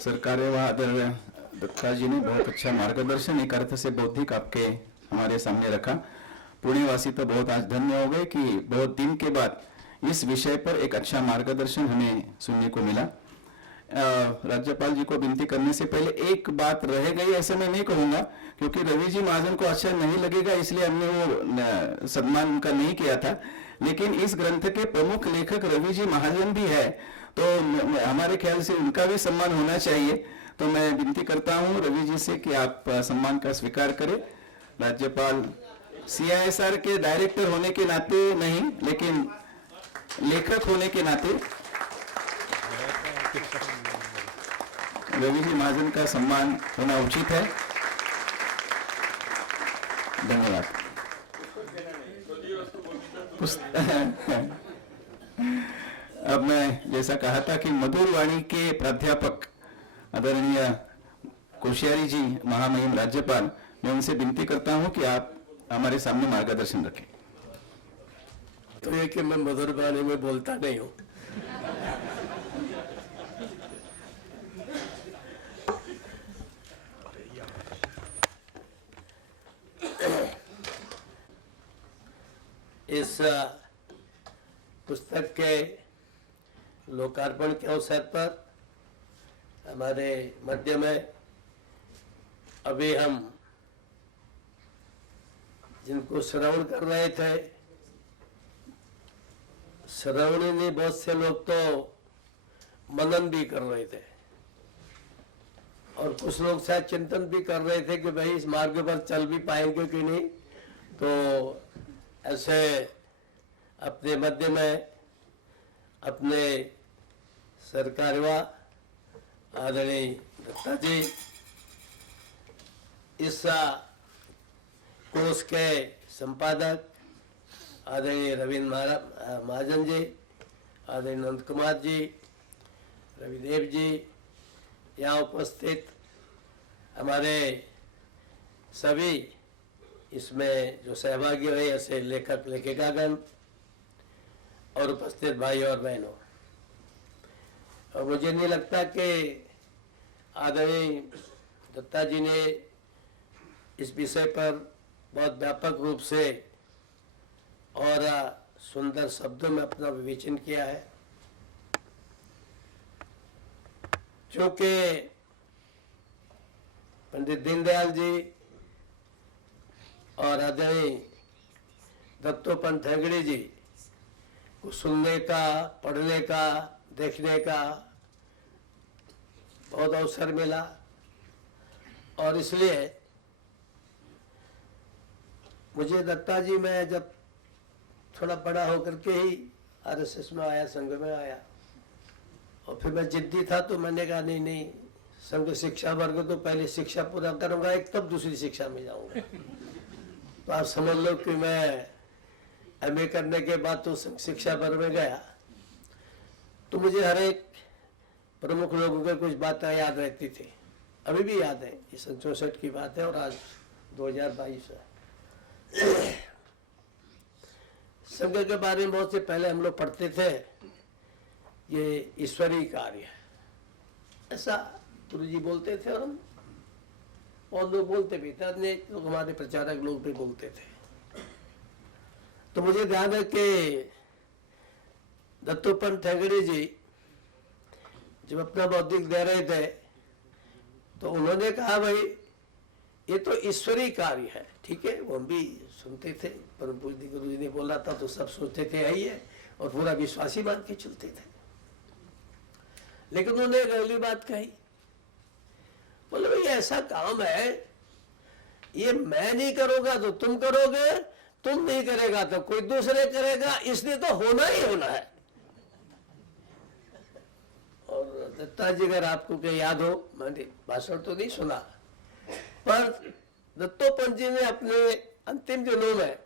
सरकार व आदरणीय दत्ता जी ने बहुत अच्छा मार्गदर्शन एक अर्थ से बौद्धिक आपके हमारे सामने रखा। पुणेवासी तो बहुत आज धन्य हो गए कि बहुत दिन के बाद इस विषय पर एक अच्छा मार्गदर्शन हमें सुनने को मिला। राज्यपाल जी को विनती करने से पहले एक बात रह गई, ऐसे मैं नहीं कहूंगा क्योंकि रवि जी महाजन को अच्छा नहीं लगेगा इसलिए हमने वो सम्मान उनका नहीं किया था, लेकिन इस ग्रंथ के प्रमुख लेखक रवि जी महाजन भी है तो हमारे ख्याल से उनका भी सम्मान होना चाहिए। तो मैं विनती करता हूं रवि जी से कि आप सम्मान का स्वीकार करें। राज्यपाल CISR के डायरेक्टर होने के नाते नहीं लेकिन लेखक होने के नाते रवि जी महाजन का सम्मान होना उचित है। धन्यवाद। अब मैं जैसा कहा था कि मधुर वाणी के प्राध्यापक आदरणीय कोश्यारी जी महामहिम राज्यपाल, मैं उनसे विनती करता हूं कि आप हमारे सामने मार्गदर्शन रखें। तो ये कि मैं मधुर वाणी में बोलता नहीं हूं। इस पुस्तक के लोकार्पण के अवसर पर हमारे मध्य में अभी हम जिनको श्रवण कर रहे थे, श्रवण में बहुत से लोग तो मनन भी कर रहे थे और कुछ लोग शायद चिंतन भी कर रहे थे कि भाई इस मार्ग पर चल भी पाएंगे कि नहीं। तो ऐसे अपने मध्य में अपने सरकारवा आदरणीय दत्ता जी, इस कोर्स के संपादक आदरणीय रविंद्र महाजन जी, आदरणीय नंद कुमार जी, रविदेव जी, यहाँ उपस्थित हमारे सभी इसमें जो सहभागी हुए ऐसे लेखक लेखिकागण और उपस्थित भाई और बहनों, और मुझे नहीं लगता कि आदरणीय दत्ता जी ने इस विषय पर बहुत व्यापक रूप से और सुंदर शब्दों में अपना विवेचन किया है। क्योंकि पंडित दीनदयाल जी और आदरणीय दत्तोपंत ठेंगड़ी जी को सुनने का, पढ़ने का, देखने का बहुत अवसर मिला और इसलिए मुझे दत्ता जी में जब थोड़ा बड़ा होकर के ही RSS में आया, संघ में आया और फिर मैं जिद्दी था तो मैंने कहा नहीं संघ शिक्षा वर्ग तो पहले शिक्षा पूरा करूंगा एक, तब दूसरी शिक्षा में जाऊंगा। तो आप समझ लो कि मैं MA करने के बाद तो शिक्षा वर्ग में गया तो मुझे हर एक प्रमुख लोगों के कुछ बातें याद रहती थी, अभी भी याद है। ये 64 की बात है और आज 2022 है। संघ के बारे में बहुत से पहले हम लोग पढ़ते थे, ये ईश्वरीय कार्य है, ऐसा गुरु जी बोलते थे और हम और लोग बोलते भी थे, अन्य लोग हमारे प्रचारक लोग भी बोलते थे। तो मुझे ध्यान है कि दत्तोपंत ठेंगड़ी जी जब अपना बौद्धिक दे रहे थे तो उन्होंने कहा भाई ये तो ईश्वरीय कार्य है, ठीक है, वो हम भी सुनते थे, परम पूज्य गुरु जी ने बोला था तो सब सोचते थे यही है और पूरा विश्वासी मान के चलते थे। लेकिन उन्होंने एक अगली बात कही, बोले भाई ऐसा काम है, ये मैं नहीं करूंगा तो तुम करोगे, तुम नहीं करेगा तो कोई दूसरे करेगा, इसलिए तो होना ही होना है। और दत्ता जी अगर आपको क्या याद हो, मैंने भाषण तो नहीं सुना, पर दत्तोपंत जी ने अपने अंतिम दिनों में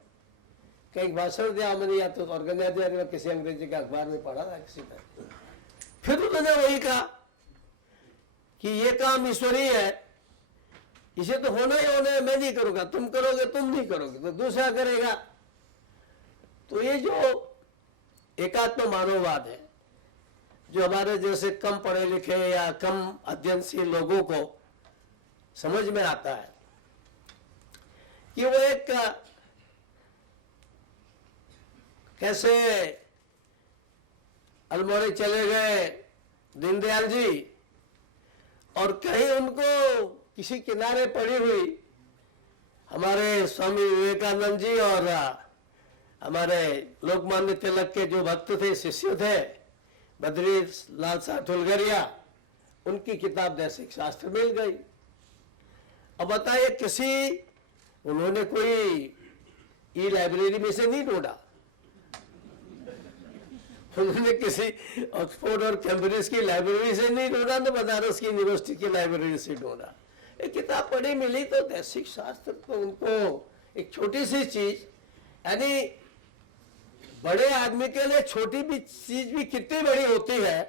कई भाषण दिया, मैंने या तो ऑर्गेनाइजर या किसी अंग्रेजी के अखबार में पढ़ा था किसी का, फिर उन्होंने वही कहा कि ये काम ईश्वरीय है, इसे तो होना ही होना है, मैं नहीं करूंगा, तुम करोगे, तुम नहीं करोगे तो दूसरा करेगा। तो ये जो एकात्म मानववाद है, जो हमारे जैसे कम पढ़े लिखे या कम अध्ययनशील लोगों को समझ में आता है कि वो एक कैसे अल्मोड़े चले गए दीनदयाल जी और कहीं उनको किसी किनारे पड़ी हुई हमारे स्वामी विवेकानंद जी और हमारे लोकमान्य तिलक के जो भक्त थे, शिष्य थे, बद्री लाल साह ठुलगरिया, उनकी किताब दैसिक शास्त्र मिल गई। अब बताइए, उन्होंने कोई ई लाइब्रेरी में से नहीं ढूंढा, उन्होंने किसी ऑक्सफोर्ड और कैम्ब्रिज की लाइब्रेरी से नहीं ढूंढा, तो बनारस की यूनिवर्सिटी की लाइब्रेरी से ढूंढा। एक किताब पढ़ी मिली तो दैसिक शास्त्र, तो उनको एक छोटी सी चीज, यानी बड़े आदमी के लिए छोटी भी चीज भी कितनी बड़ी होती है।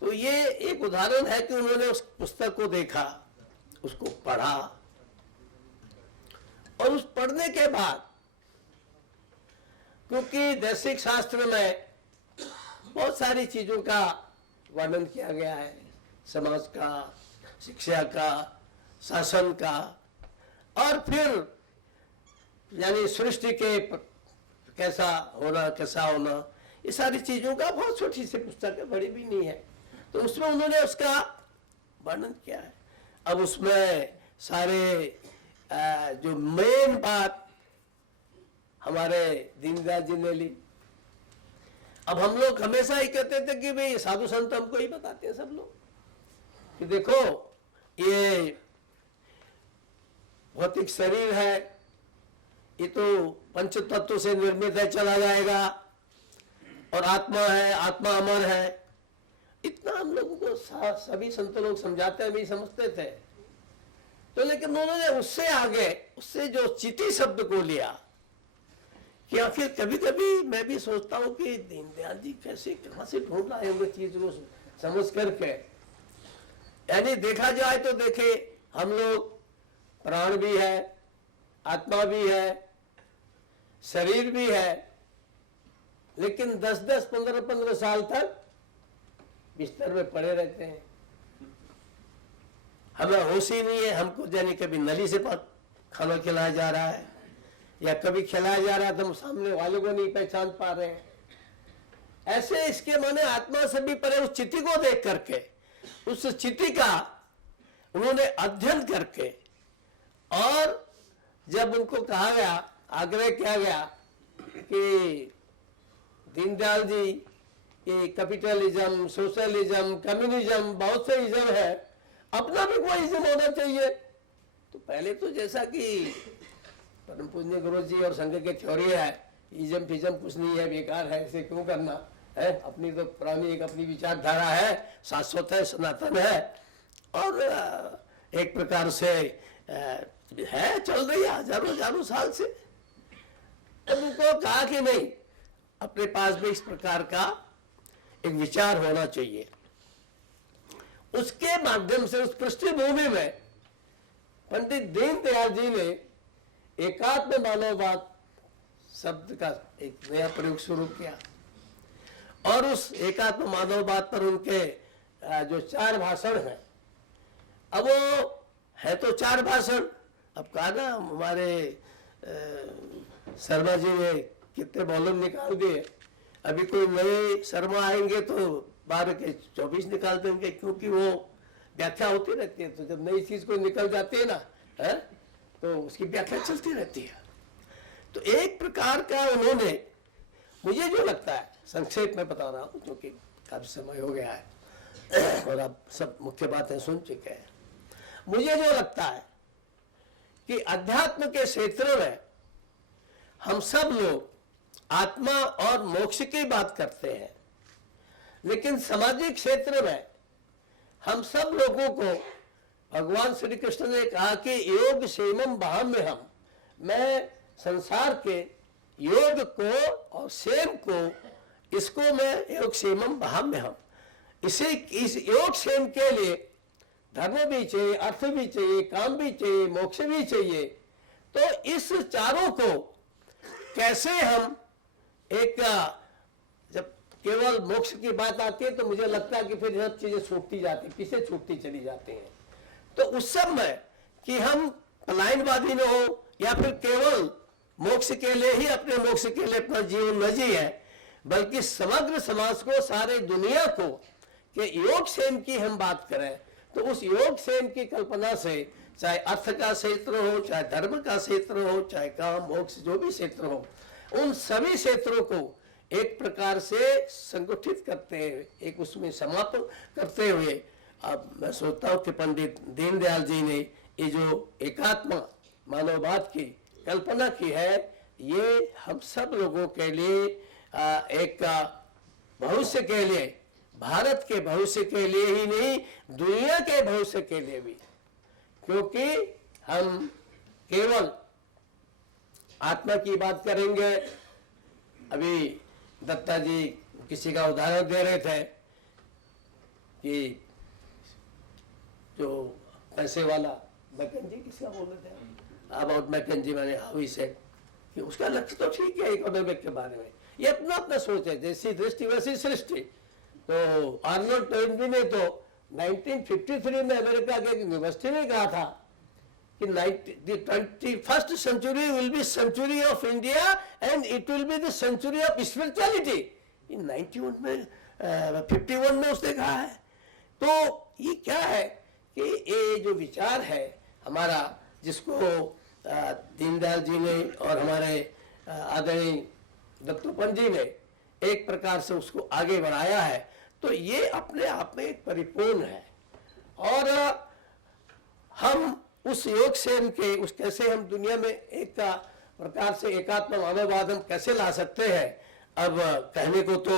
तो ये एक उदाहरण है कि उन्होंने उस पुस्तक को देखा, उसको पढ़ा और उस पढ़ने के बाद, क्योंकि दैसिक शास्त्र में बहुत सारी चीजों का वर्णन किया गया है, समाज का, शिक्षा का, शासन का, और फिर यानी सृष्टि के कैसा होना, ये सारी चीजों का बहुत छोटी सी पुस्तक है, बड़ी भी नहीं है, तो उसमें उन्होंने उसका वर्णन किया है। अब उसमें सारे जो मेन बात हमारे दीनदयाल जी ने ली। अब हम लोग हमेशा ही कहते थे कि भाई साधु संत हमको ही बताते हैं सब लोग कि देखो ये भौतिक शरीर है, ये तो पंच तत्व से निर्मित है, चला जाएगा, और आत्मा है, आत्मा अमर है। इतना हम लोगों को सभी संत लोग समझाते हैं, भी समझते थे। तो लेकिन उन्होंने उससे आगे, उससे जो चिति शब्द को लिया, कि आखिर कभी कभी मैं भी सोचता हूं कि दीनदयाल जी कैसे, कहां से ढूंढ लाए होंगे चीज को समझ करके। यानी देखा जाए तो देखे, हम लोग प्राण भी है, आत्मा भी है, शरीर भी है, लेकिन 10-10, 15-15 साल तक बिस्तर में पड़े रहते हैं, हमें होश ही नहीं है। हमको जाने कभी नली से खाना खिलाया जा रहा है या कभी खिलाया जा रहा है तो हम सामने वालों को नहीं पहचान पा रहे हैं। ऐसे इसके माने आत्मा से भी परे उस चिति को देख करके, उस चिति का उन्होंने अध्ययन करके, और जब उनको कहा गया, आग्रह किया गया कि दीनदयाल जी ये कैपिटलिज्म, सोशलिज्म, कम्युनिज्म, बहुत से इज्म है, अपना भी कोई इज्म होना चाहिए। तो पहले तो जैसा कि परम पूज्य गुरु जी और संघ के थ्योरी है, इज्म फिज्म कुछ नहीं है, बेकार है, इसे क्यों करना है, अपनी तो पुरानी एक अपनी विचारधारा है, शाश्वत है, सनातन है, और एक प्रकार से है, चल रही है हजारों साल से। तो उनको कहा कि नहीं, अपने पास भी इस प्रकार का एक विचार होना चाहिए। उसके माध्यम से, उस पृष्ठभूमि में पंडित दीनदयाल जी ने एकात्म मानववाद शब्द का एक नया प्रयोग शुरू किया, और उस एकात्म मानववाद पर उनके जो 4 भाषण हैं, अब वो है तो 4 भाषण, अब कहा ना हमारे शर्मा जी ने कितने वॉल्यूम निकाल दिए, अभी कोई नए शर्मा आएंगे तो 12 के 24 निकाल देंगे, क्योंकि वो व्याख्या होती रहती है। तो जब नई चीज कोई निकल जाती है ना, है, तो उसकी व्याख्या चलती रहती है। तो एक प्रकार का उन्होंने, मुझे जो लगता है, संक्षेप में बता रहा हूं क्योंकि काफी समय हो गया है और आप सब मुख्य बातें सुन चुके हैं, मुझे जो लगता है कि अध्यात्म के क्षेत्र में हम सब लोग आत्मा और मोक्ष की बात करते हैं, लेकिन सामाजिक क्षेत्र में हम सब लोगों को भगवान श्री कृष्ण ने कहा कि योग क्षेमम बहाम्य हम, मैं संसार के योग को और क्षेम को, इसको मैं योग क्षेमम बहाम्य हम, इसे इस योग क्षेम के लिए धर्म भी चाहिए, अर्थ भी चाहिए, काम भी चाहिए, मोक्ष भी चाहिए। तो इस चारों को कैसे हम एक, जब केवल मोक्ष की बात आती है तो मुझे लगता है कि फिर सब चीजें छूटती जाती, पीछे छूटती चली जाती हैं। तो उस समय कि हम पलायनवादी न हो या फिर केवल मोक्ष के लिए ही, अपने मोक्ष के लिए अपना जीवन न जिए, बल्कि समग्र समाज को, सारे दुनिया को कि योग क्षेम की हम बात करें, तो उस योग क्षेम की कल्पना से, चाहे अर्थ का क्षेत्र हो, चाहे धर्म का क्षेत्र हो, चाहे काम मोक्ष जो भी क्षेत्र हो, उन सभी क्षेत्रों को एक प्रकार से संगठित करते हैं, एक उसमें समापन करते हुए, अब मैं सोचता हूँ कि पंडित दीनदयाल जी ने ये जो एकात्म मानववाद की कल्पना की है, ये हम सब लोगों के लिए एक भविष्य के लिए, भारत के भविष्य के लिए ही नहीं, दुनिया के भविष्य के लिए भी, क्योंकि हम केवल आत्मा की बात करेंगे। अभी दत्ता जी किसी का उदाहरण दे रहे थे कि जो पैसे वाला मैकेंजी, किसका बोल रहे थे अबाउट मैकेंजी, मैंने हावी से कि उसका लक्ष्य तो ठीक है इकोनॉमिक के बारे में, ये अपना अपना सोच है, जैसी दृष्टि वैसी सृष्टि। तो आर्नोल्ड टोइनबी ने तो 1953 में अमेरिका के यूनिवर्सिटी में कहा था कि 21st century will be century of India and it will be the century of spirituality। इन 91 में 51 में उसने कहा है। तो ये क्या है कि ये जो विचार है हमारा, जिसको दीनदयाल जी ने और हमारे आदरणीय दत्तोपंत जी ने एक प्रकार से उसको आगे बढ़ाया है, तो ये अपने आप में एक परिपूर्ण है। और हम उस योग क्षेम के, उस कैसे हम दुनिया में एक प्रकार से एकात्म मानववाद हम कैसे ला सकते हैं। अब कहने को तो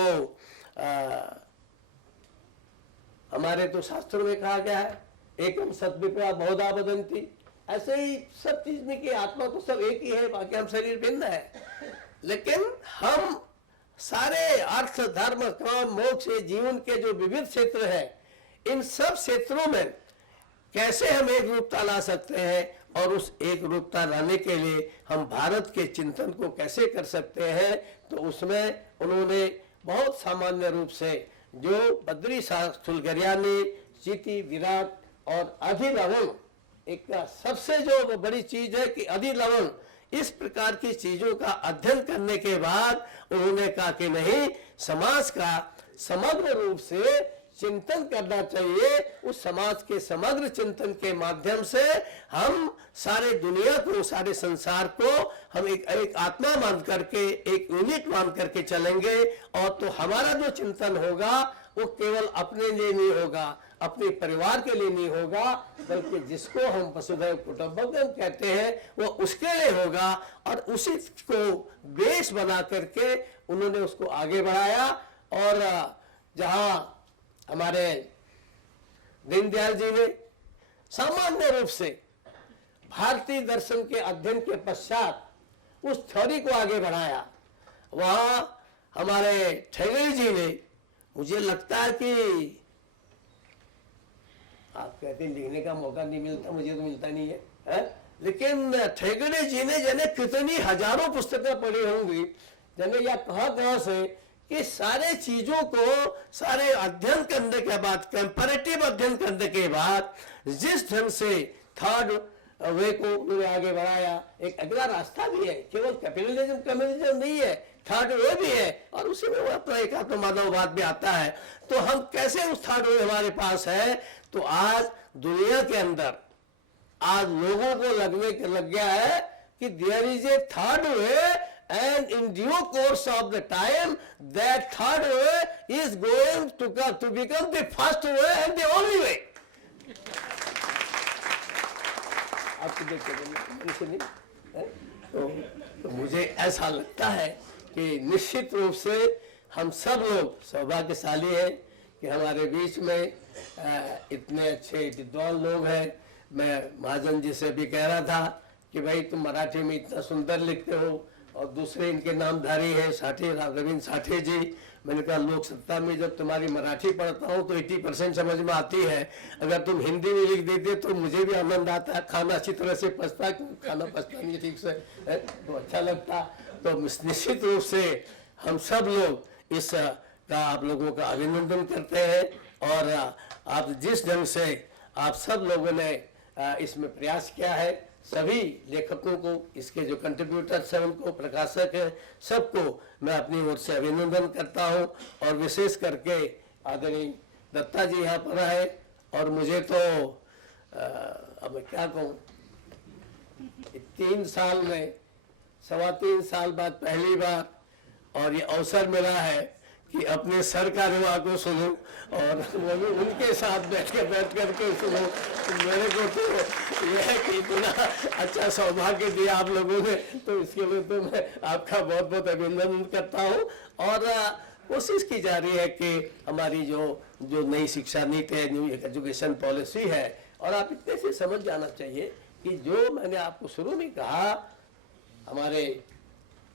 हमारे तो शास्त्रों में कहा गया है एकम सद्विप्रा बहुधा वदन्ति, ऐसे ही सब चीज में कि आत्मा तो सब एक ही है, बाकी हम शरीर भिन्न है। लेकिन हम सारे अर्थ, धर्म, काम, मोक्ष, जीवन के जो विविध क्षेत्र हैं, इन सब क्षेत्रों में कैसे हम एक रूपता ला सकते हैं, और उस एक रूपता लाने के लिए हम भारत के चिंतन को कैसे कर सकते हैं। तो उसमें उन्होंने बहुत सामान्य रूप से जो बद्री स्थूलगर्या ने चिति, विराट और अधिलवण, एक सबसे जो बड़ी चीज है कि अधिलवण, इस प्रकार की चीजों का अध्ययन करने के बाद उन्होंने कहा कि नहीं, समाज का समग्र रूप से चिंतन करना चाहिए। उस समाज के समग्र चिंतन के माध्यम से हम सारे दुनिया को, सारे संसार को हम एक आत्मा मान करके, एक यूनिट मान करके चलेंगे। और तो हमारा जो चिंतन होगा वो केवल अपने लिए नहीं होगा, अपने परिवार के लिए नहीं होगा, बल्कि जिसको हम वसुधैव कुटुंबकम कहते हैं वो उसके लिए होगा। और उसी को बेस बना करके उन्होंने उसको आगे बढ़ाया। और जहां हमारे दीनदयाल जी ने सामान्य रूप से भारतीय दर्शन के अध्ययन के पश्चात उस थ्योरी को आगे बढ़ाया, वहां हमारे ठेगड़ी जी ने, मुझे लगता है कि आप कहते हैं लिखने का मौका नहीं मिलता, मुझे तो मिलता नहीं है, लेकिन ठेगड़ी जी ने जने कितनी हजारों पुस्तकें पढ़ी होंगी, जने या कहां से कि सारे चीजों को, सारे अध्ययन करने के बाद, कंपैरेटिव अध्ययन करने के बाद जिस ढंग से थर्ड वे को उन्होंने आगे बढ़ाया, एक अगला रास्ता भी है, केवल कैपिटलिज्म कम्युनिज्म नहीं है, थर्ड वे भी है, और उसी में वो अपना एक आत्म मानववाद भी आता है। तो हम कैसे उस थर्ड वे हमारे पास है, तो आज दुनिया के अंदर आज लोगों को लग गया है कि there is a third way, and in due course of the time that third way is going to become the first way and the only way। आपको देखते तो मुझे ऐसा लगता है कि निश्चित रूप से हम सब लोग सौभाग्यशाली हैं कि हमारे बीच में इतने अच्छे विद्वान लोग हैं मैं महाजन जी से भी कह रहा था कि भाई तुम मराठी में इतना सुंदर लिखते हो, और दूसरे इनके नामधारी है साठे, रविंद्र साठे जी। मैंने कहा लोक सत्ता में जब तुम्हारी मराठी पढ़ता हूँ तो 80% समझ में आती है, अगर तुम हिंदी में लिख देते तो मुझे भी आनंद आता, खाना अच्छी तरह से पचता, खाना पचता नहीं ठीक से है, तो अच्छा लगता। तो निश्चित रूप से हम सब लोग इस का आप लोगों का अभिनंदन करते हैं, और आप जिस ढंग से आप सब लोगों ने इसमें प्रयास किया है, सभी लेखकों को, इसके जो कंट्रीब्यूटर्स हैं उनको, प्रकाशक हैं, सबको मैं अपनी ओर से अभिनंदन करता हूं। और विशेष करके आदरणीय दत्ता जी यहाँ पर आए, और मुझे तो अब मैं क्या कहूँ, 3 साल में 3.25 साल बाद पहली बार और ये अवसर मिला है कि अपने सर का रुआ को सुनूं, और वो भी उनके साथ बैठ करके सुनूं। मेरे को तो यह है कि इतना अच्छा सौभाग्य दिया आप लोगों ने, तो इसके लिए तो मैं आपका बहुत बहुत अभिनंदन करता हूं। और कोशिश की जा रही है कि हमारी जो नई शिक्षा नीति है, न्यू एजुकेशन पॉलिसी है, और आप इतने से समझ जाना चाहिए कि जो मैंने आपको शुरू में कहा, हमारे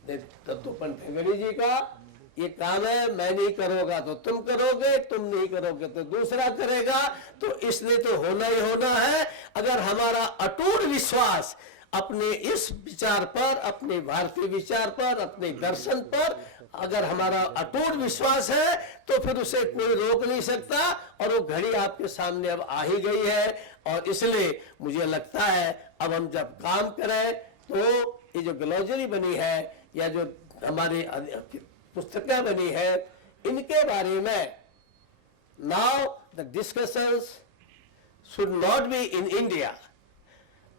दत्तोपंत ठेंगड़ी जी का ये काम है, मैं नहीं करूंगा तो तुम करोगे, तुम नहीं करोगे तो दूसरा करेगा, तो इसलिए तो होना ही होना है। अगर हमारा अटूट विश्वास अपने इस विचार पर, अपने भारतीय विचार पर, अपने दर्शन पर अगर हमारा अटूट विश्वास है, तो फिर उसे कोई रोक नहीं सकता, और वो घड़ी आपके सामने अब आ ही गई है। और इसलिए मुझे लगता है अब हम जब काम करें तो ये जो ग्लोजरी बनी है या जो हमारी पुस्तकें बनी है, इनके बारे में now the discussions should not be in India.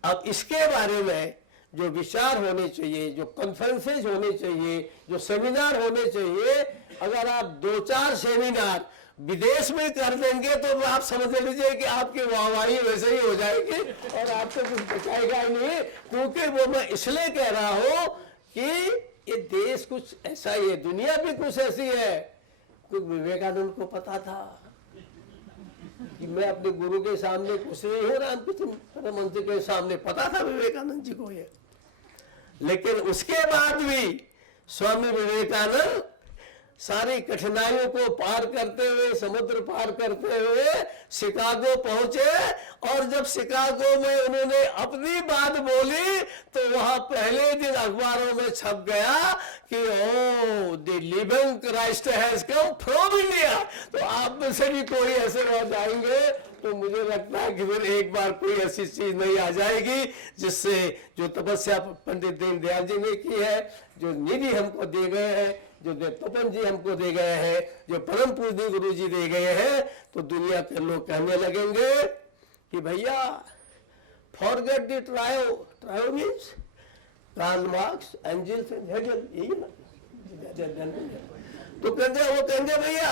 अब इसके बारे में जो विचार होने चाहिए, जो कॉन्फ्रेंसेज होने चाहिए, जो सेमिनार होने चाहिए, अगर आप 2-4 सेमिनार विदेश में कर देंगे तो आप समझ लीजिए कि आपकी वाहवाही वैसे ही हो जाएगी, और आपको कुछ बचाएगा ही नहीं। क्योंकि वो मैं इसलिए कह रहा हूं कि ये देश कुछ ऐसा ही है, दुनिया भी कुछ ऐसी है। कुछ विवेकानंद को पता था कि मैं अपने गुरु के सामने कुछ नहीं हूं, रामकृष्ण परमहंस के सामने पता था विवेकानंद जी को ये। लेकिन उसके बाद भी स्वामी विवेकानंद सारी कठिनाइयों को पार करते हुए, समुद्र पार करते हुए शिकागो पहुंचे, और जब शिकागो में उन्होंने अपनी बात बोली तो वहां पहले दिन अखबारों में छप गया कि O the living Christ has come from India. तो आप में से भी कोई ऐसे रह जाएंगे तो मुझे लगता है कि फिर एक बार कोई ऐसी चीज नहीं आ जाएगी जिससे जो तपस्या पंडित दीनदयाल जी ने की है, जो निधि हमको दे गए हैं, जो दत्तोपंत जी हमको दे गए हैं, जो परम पूज्य गुरु जी दे गए हैं, तो दुनिया के लोग कहने लगेंगे कि भैया forget the trio means Karl Marx, Engels and Hegel, यही ना। तो वो कहेंगे भैया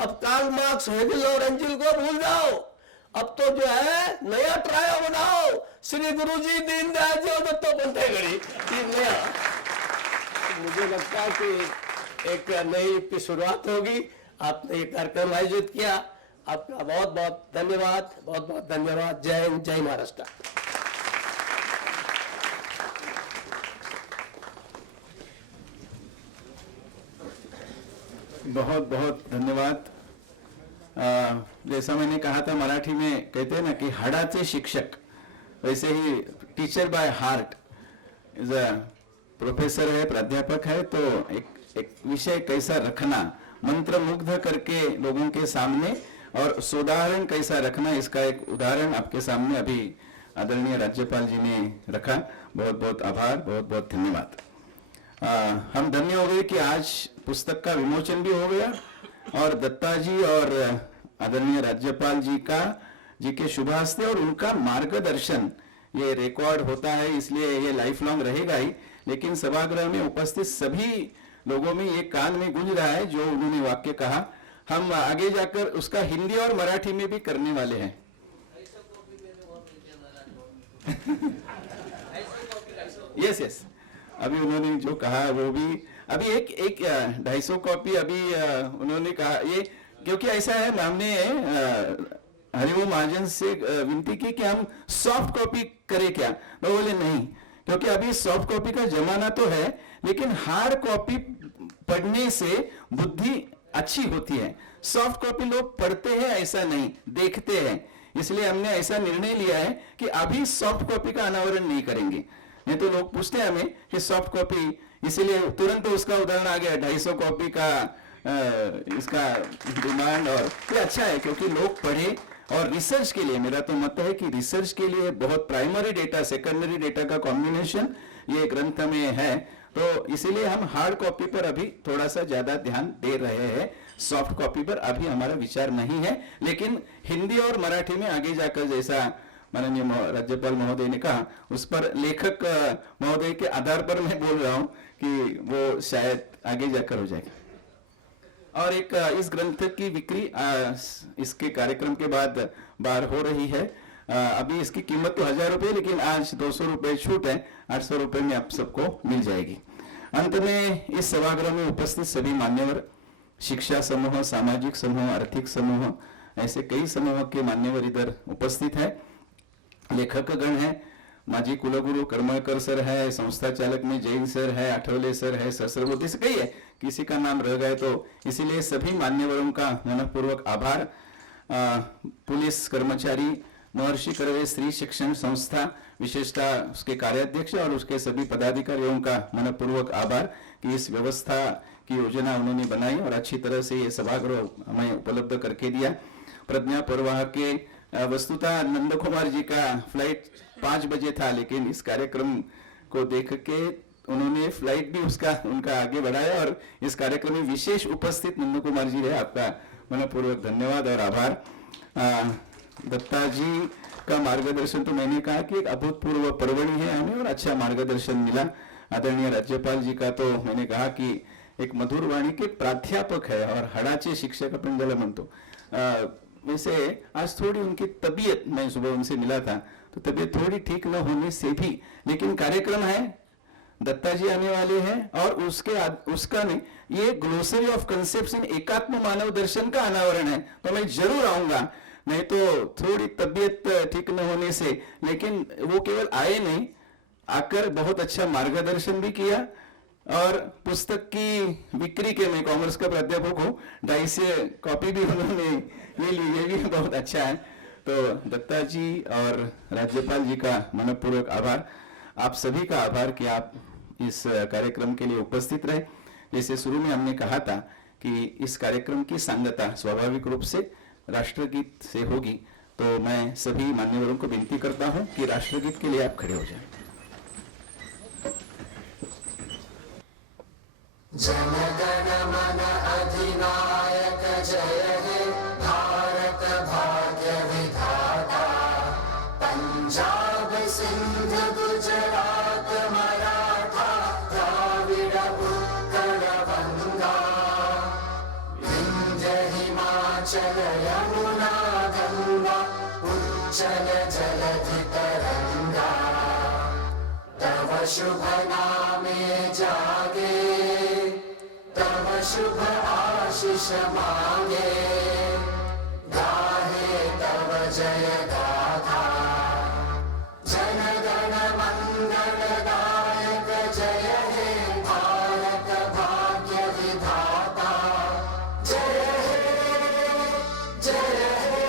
अब कार्ल मार्क्स, हेगल और एंजेल को भूल जाओ, अब तो जो है नया ट्रायो बनाओ, श्री गुरु जी दीनदयाल जी और दत्तोपंत ठेंगड़ी, नया। मुझे लगता है कि एक नई युग की शुरुआत होगी। आपने ये कार्यक्रम आयोजित किया, आपका बहुत बहुत धन्यवाद, बहुत बहुत धन्यवाद। जय हिंद, जय महाराष्ट्र। बहुत बहुत धन्यवाद। जैसा मैंने कहा था, मराठी में कहते हैं ना कि हाडाचे शिक्षक, वैसे ही teacher by heart is a professor है, प्राध्यापक है, तो एक विषय कैसा रखना, मंत्र मुग्ध करके लोगों के सामने, और सुधारण कैसा रखना, इसका एक उदाहरण आपके सामने अभी आदरणीय राज्यपाल जी ने रखा। बहुत बहुत आभार, बहुत बहुत धन्यवाद। हम धन्य हो गए कि आज पुस्तक का विमोचन भी हो गया, और दत्ता जी और आदरणीय राज्यपाल जी के शुभ हस्ते और उनका मार्गदर्शन ये रिकॉर्ड होता है, इसलिए ये लाइफ लॉन्ग रहेगा ही। लेकिन सभागृह में उपस्थित सभी लोगों में ये कान में गूंज रहा है जो उन्होंने वाक्य कहा। हम आगे जाकर उसका हिंदी और मराठी में भी करने वाले हैं। यस यस, अभी उन्होंने जो कहा वो भी, अभी एक 250 कॉपी अभी उन्होंने कहा, ये क्योंकि ऐसा है, हमने हरिओम महाजन से विनती की कि हम सॉफ्ट कॉपी करें क्या, तो बोले नहीं, क्योंकि अभी सॉफ्ट कॉपी का जमाना तो है, लेकिन हार्ड कॉपी पढ़ने से बुद्धि अच्छी होती है। सॉफ्ट कॉपी लोग पढ़ते हैं ऐसा नहीं, देखते हैं। इसलिए हमने ऐसा निर्णय लिया है कि अभी सॉफ्ट कॉपी का अनावरण नहीं करेंगे। नहीं तो लोग पूछते हैं हमें कि सॉफ्ट कॉपी, इसीलिए तुरंत उसका उदाहरण आ गया 250 कॉपी का इसका डिमांड। और ये अच्छा है क्योंकि लोग पढ़े और रिसर्च के लिए, मेरा तो मत है कि रिसर्च के लिए बहुत प्राइमरी डेटा सेकेंडरी डेटा का कॉम्बिनेशन ये ग्रंथ में है, तो इसीलिए हम हार्ड कॉपी पर अभी थोड़ा सा ज्यादा ध्यान दे रहे हैं। सॉफ्ट कॉपी पर अभी हमारा विचार नहीं है, लेकिन हिंदी और मराठी में आगे जाकर, जैसा माननीय राज्यपाल महोदय ने कहा, उस पर लेखक महोदय के आधार पर मैं बोल रहा हूं कि वो शायद आगे जाकर हो जाएगा। और एक इस ग्रंथ की बिक्री इसके कार्यक्रम के बाद बाहर हो रही है। अभी इसकी कीमत तो 1000 रुपये, लेकिन आज 200 रुपये छूट है, 800 रुपये में आप सबको मिल जाएगी। अंत में इस सभागृह में उपस्थित सभी मान्यवर, शिक्षा समूह, सामाजिक समूह, आर्थिक समूह, ऐसे कई समूह के मान्यवर इधर उपस्थित है। लेखक गण है, माजी कुलगुरु करमळकर सर है, संस्था चालक में जैन सर है, आठवले सर है, सहस्रबुद्धि से कई है, किसी का नाम रह गए तो इसीलिए सभी मान्यवरों का मनपूर्वक आभार। पुलिस कर्मचारी, महर्षि कर्वे स्त्री शिक्षण संस्था, विशेषतः उसके कार्याध्यक्ष और उसके सभी पदाधिकारियों का मनपूर्वक आभार कि इस व्यवस्था की योजना उन्होंने बनाई और अच्छी तरह से ये सभागृह हमें उपलब्ध करके दिया। प्रज्ञा प्रवाह के वस्तुतः नंद कुमार जी का फ्लाइट 5 बजे था, लेकिन इस कार्यक्रम को देख के उन्होंने फ्लाइट भी उनका आगे बढ़ाया और इस कार्यक्रम में विशेष उपस्थित नंद कुमार जी रहे। आपका मनपूर्वक धन्यवाद और आभार। दत्ता जी का मार्गदर्शन, तो मैंने कहा कि एक अभूतपूर्व परवड़ी है हमें और अच्छा मार्गदर्शन मिला। आदरणीय राज्यपाल जी का तो मैंने कहा कि एक मधुर वाणी के प्राध्यापक है और हडाचे शिक्षक अपन ज्याला म्हणतो। वैसे आज थोड़ी उनकी तबीयत, मैं सुबह उनसे मिला था तो तबीयत थोड़ी ठीक न होने से भी, लेकिन कार्यक्रम है, दत्ता जी आने वाले हैं और उसका नहीं, ये glossary of concepts in Ekatma Manav दर्शन का अनावरण है, तो मैं जरूर आऊंगा। नहीं तो थोड़ी तबीयत ठीक न होने से, लेकिन वो केवल आए नहीं, आकर बहुत अच्छा मार्गदर्शन भी किया और पुस्तक की बिक्री के, मैं कॉमर्स का प्राध्यापक हूँ, 250 कॉपी भी उन्होंने ले ली, ये भी बहुत अच्छा है। तो दत्ता जी और राज्यपाल जी का मनपूर्वक आभार, आप सभी का आभार कि आप इस कार्यक्रम के लिए उपस्थित रहे। जैसे शुरू में हमने कहा था कि इस कार्यक्रम की सांगता स्वाभाविक रूप से राष्ट्रगीत से होगी, तो मैं सभी मान्यवरों को विनती करता हूं कि राष्ट्रगीत के लिए आप खड़े हो जाएं। जन गण मन अधिनायक जय हे भारत भाग्य विधाता। पंजाब सिंध गुजरात मराठा द्राविड़ उत्कल बंगा। विंध्य हिमाचल यमुना गंगा उच्चल जलधि तरंगा। तव शुभ नामे जागे, तव शुभ आशीष मांगे। गाहे तव जय गाथा, जन गण मंगल दायक जय हे भारत भाग्य विधाता। जय हे जय हे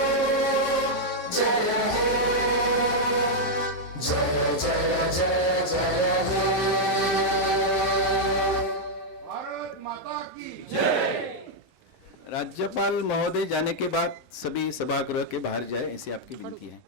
जय हे जय जय जय जय हे। राज्यपाल महोदय जाने के बाद सभी सभागृह के बाहर जाए, ऐसी आपकी विनती है।